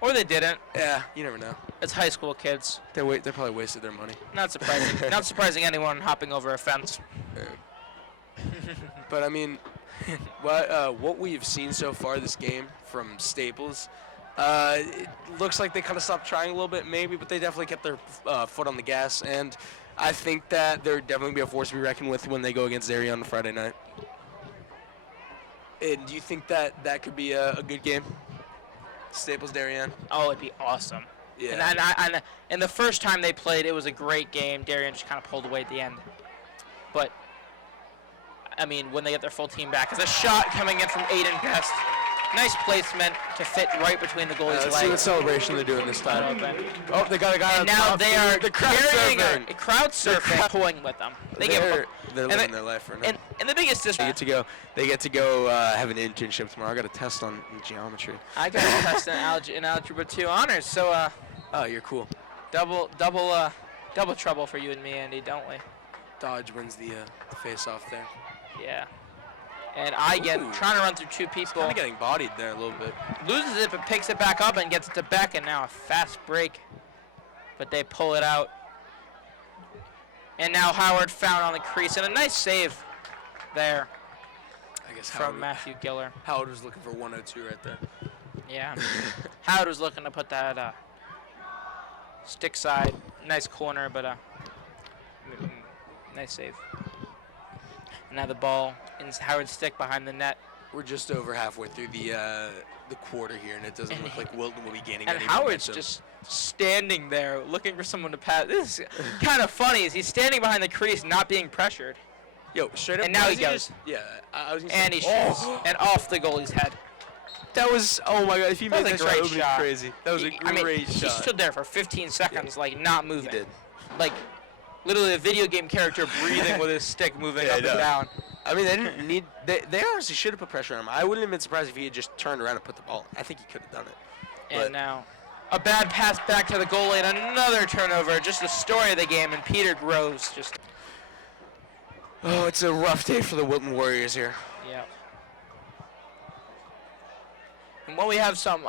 Or they didn't. Yeah, you never know. It's high school kids. They probably wasted their money. Not surprising. Not surprising anyone hopping over a fence. But I mean, what we've seen so far this game from Staples, it looks like they kind of stopped trying a little bit maybe, but they definitely kept their foot on the gas, and I think that they're definitely be a force to be reckoned with when they go against Darien on Friday night. And do you think that could be a good game? Staples Darien? Oh, it'd be awesome. Yeah. And the first time they played, it was a great game. Darien just kind of pulled away at the end. But, I mean, when they get their full team back, it's a shot coming in from Aiden Best. Nice placement to fit right between the goalie's legs. Let's see what celebration they're doing this time. Oh, they got a guy. And now they are carrying surfing. Crowd surfing, pulling with them. They're living their life right now. And the biggest They get to go have an internship tomorrow. I got a test on geometry. I got a test in Algebra 2 honors, so oh, you're cool. double trouble for you and me, Andy, don't we? Dodge wins the face-off there. Yeah. And I get trying to run through two people. Kind of getting bodied there a little bit. Loses it, but picks it back up and gets it to Beck, and now a fast break. But they pull it out. And now Howard found on the crease, and a nice save there. I guess from Matthew Giller. Howard was looking for 102 right there. Yeah. Howard was looking to put that stick side. Nice corner, but nice save. And now the ball in Howard's stick behind the net. We're just over halfway through the quarter here, and it doesn't look like Wilton will be gaining any Howard's momentum. just standing there looking for someone to pass. This is kind of funny. Is he's standing behind the crease, not being pressured. Yo, straight up. And now he goes. I was gonna and say, he shoots. And off the goalie's head. That was, oh my God, if he made that shot, it would be shot. crazy. That was a great shot. He stood there for 15 seconds, like, not moving. He did. Like, literally a video game character breathing with his stick moving up and down. I mean, they didn't need. They honestly should have put pressure on him. I wouldn't have been surprised if he had just turned around and put the ball in. I think he could have done it. And now a bad pass back to the goalie and another turnover. Just the story of the game. And Peter Groves just. Oh, it's a rough day for the Wilton Warriors here. Yeah. And while we have some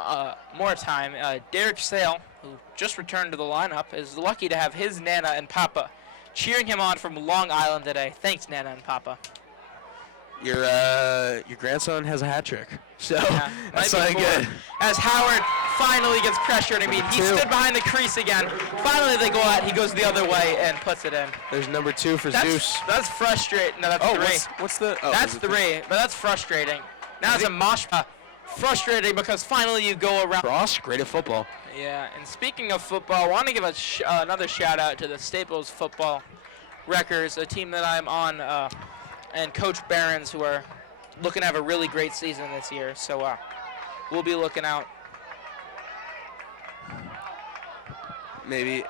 more time, Derek Sale, who just returned to the lineup, is lucky to have his Nana and Papa cheering him on from Long Island today. Thanks, Nana and Papa. Your grandson has a hat trick, so Yeah, that's something good. As Howard finally gets pressured. I mean, he stood behind the crease again. Finally, they go out. He goes the other way and puts it in. There's number 2 for Zeus. That's frustrating. No, that's 3. What's the? Oh, That's 3, but that's frustrating. Now it's a mosh. Frustrating because finally you go around. Ross, great at football. Yeah, and speaking of football, I want to give another shout out to the Staples Football Wreckers, a team that I'm on, and Coach Barons, who are looking to have a really great season this year. So we'll be looking out. Maybe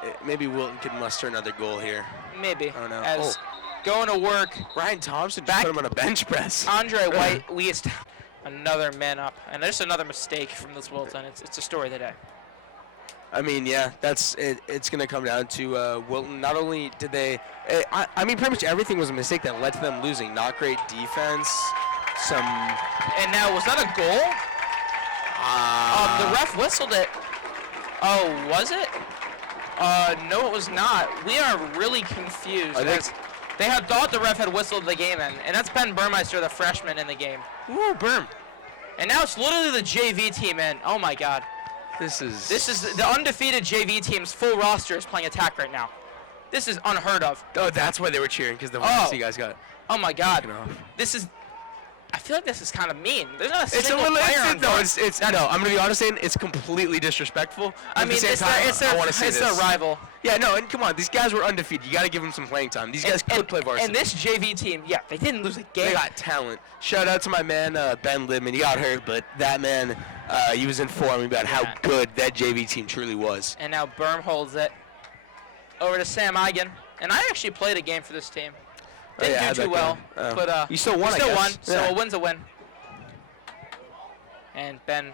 Wilton can muster another goal here. Maybe. Oh no. As going to work. Ryan Thompson just put him on a bench press. Andre White, another man up, and there's another mistake from this Wilton. It's a story of the day. I mean, yeah, that's it. It's going to come down to Wilton. Not only did they, I mean, pretty much everything was a mistake that led to them losing. Not great defense. And now, was that a goal? The ref whistled it. Oh, was it? No, it was not. We are really confused. They had thought the ref had whistled the game in, and that's Ben Burmeister, the freshman in the game. Ooh, Burm. And now it's literally the JV team in. Oh my God. This is the undefeated JV team's full roster is playing attack right now. This is unheard of. Oh, that's why they were cheering, because the varsity guys got. Oh my God. This is. I feel like this is kind of mean. There's not a single player on it's no. I'm gonna be honest, saying it's completely disrespectful. I mean, it's their rival. Yeah, no, and come on, these guys were undefeated. You got to give them some playing time. These guys could play varsity. And this JV team, yeah, they didn't lose a game. They got talent. Shout out to my man Ben Libman. He got hurt, but that man, he was informing about how good that JV team truly was. And now Berm holds it over to Sam Eigen. And I actually played a game for this team. Didn't do too well, but you still won. So a win's a win. And Ben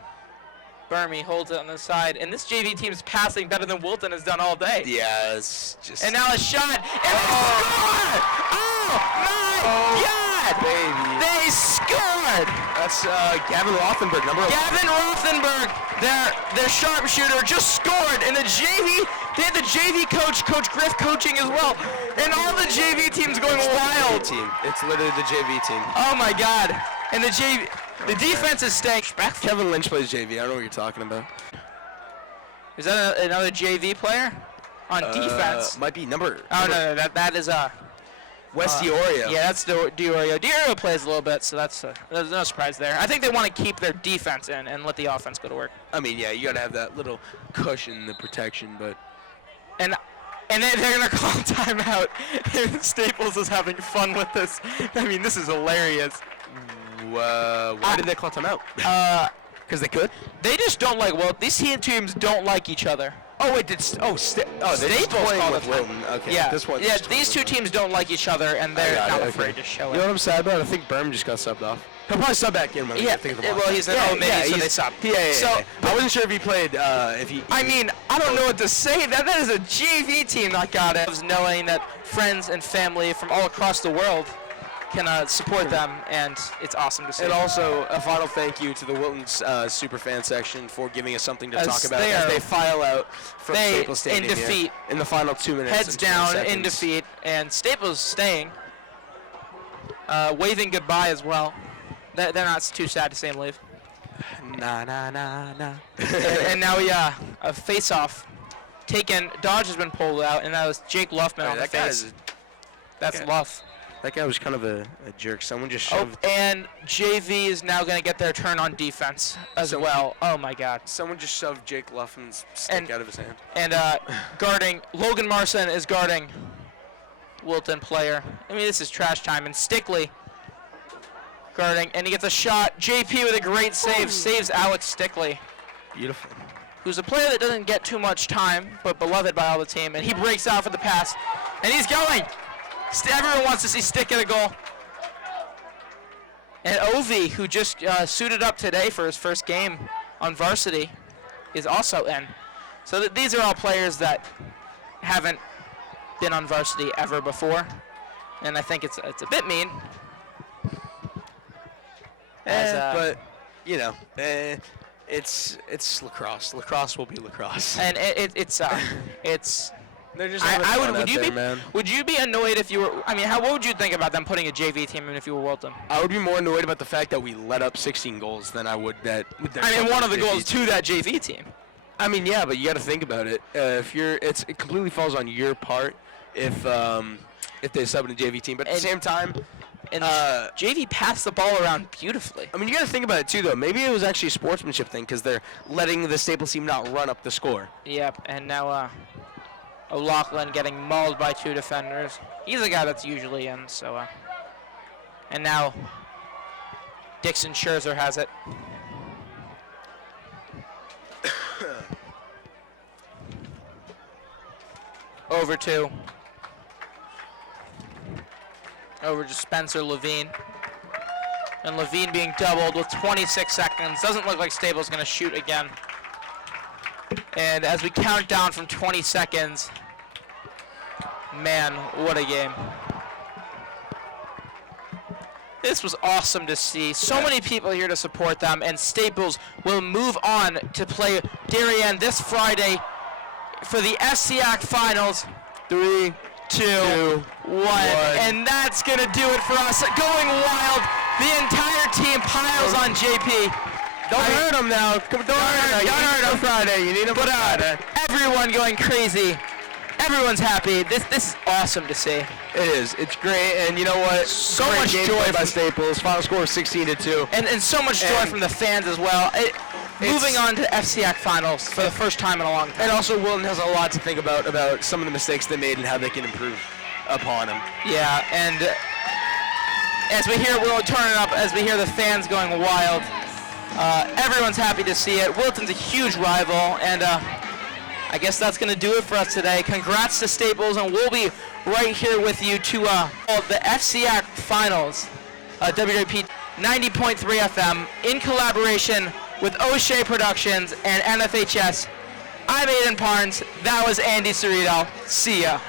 Burmy holds it on the side, and this JV team's passing better than Wilton has done all day. Yeah, it's just. And now a shot, and they scored! Oh my God! Baby. They scored! That's Gavin Rothenberg, Gavin Rothenberg, their sharpshooter, just scored, and the JV. They had the JV coach, Coach Griff, coaching as well. And all the JV teams going wild. It's literally the JV team. Oh, my God. And the defense is staying respectful. Kevin Lynch plays JV. I don't know what you're talking about. Is that another JV player on defense? Might be number. Oh, no, that is Wes Diorio. Yeah, that's Diorio. Diorio plays a little bit, so there's no surprise there. I think they want to keep their defense in and let the offense go to work. I mean, yeah, you got to have that little cushion, the protection, but. And then they're going to call timeout. Staples is having fun with this. I mean, this is hilarious. Why did they call timeout? Because they could? They just don't like, these teams don't like each other. Oh, wait, Staples called with Wilton. Okay, yeah, this one. Yeah, these two teams don't like each other, and they're not afraid to show it. You know what I'm sad about? I think Berm just got subbed off. He'll probably sub back in when I think of the well, he's an so they sub. Yeah. So I wasn't sure if he played. I mean, I don't know what to say. That is a JV team that got it. Knowing that friends and family from all across the world can support them, and it's awesome to see. And also a final thank you to the Wilton's super fan section for giving us something to talk about as they file out from Staples Stadium in defeat in the final 2 minutes. Heads down in defeat, and Staples staying, waving goodbye as well. They're not too sad to see him leave. Nah. and now we a face-off. Dodge has been pulled out, and that was Jake Luffman on the face. That's Luff. That guy was kind of a jerk. Someone just shoved. And JV is now going to get their turn on defense as well. Oh, my God. Someone just shoved Jake Luffman's stick out of his hand. And guarding, Logan Marson is guarding Wilton player. I mean, this is trash time. And Stickley guarding, and he gets a shot. JP with a great save, saves Alex Stickley. Beautiful. Who's a player that doesn't get too much time, but beloved by all the team. And he breaks out for the pass. And he's going. Everyone wants to see Stick at a goal. And Ovi, who just suited up today for his first game on varsity, is also in. So these are all players that haven't been on varsity ever before, and I think it's a bit mean. But you know, it's lacrosse. Lacrosse will be lacrosse. And it's They're just I would. would you be? man. Would you be annoyed if you were? I mean, what would you think about them putting a JV team in if you were Wilton? I would be more annoyed about the fact that we let up 16 goals than I would that. I mean, one of the goals to that JV team. I mean, yeah, but you got to think about it. It completely falls on your part if they sub in a JV team. But at the same time, and JV passed the ball around beautifully. I mean, you got to think about it too, though. Maybe it was actually a sportsmanship thing because they're letting the Staples team not run up the score. Yep, and now O'Loughlin getting mauled by 2 defenders. He's the guy that's usually in. So, and now Dixon Scherzer has it. Over to Spencer Levine. And Levine being doubled with 26 seconds. Doesn't look like Staples going to shoot again. And as we count down from 20 seconds, man, what a game. This was awesome to see. So many people here to support them, and Staples will move on to play Darien this Friday for the FCIAC Finals. 3, 2, 1. And that's going to do it for us. Going wild. The entire team piles on JP. Don't hurt him now. Don't hurt him Friday. You need him for Friday. Everyone going crazy. Everyone's happy. This is awesome to see. It is. It's great. And you know what? So Great much game joy played by from- Staples. Final score 16-2. And so much joy And from the fans as well. Moving on to FCIAC Finals for the first time in a long time. And also, Wilton has a lot to think about some of the mistakes they made and how they can improve upon them. Yeah, and as we hear Wilton turning up, as we hear the fans going wild, everyone's happy to see it. Wilton's a huge rival, and I guess that's going to do it for us today. Congrats to Staples, and we'll be right here with you to the FCIAC Finals, WJP 90.3 FM, in collaboration with O'Shea Productions and NFHS. I'm Aiden Parnes. That was Andy Cerrito. See ya.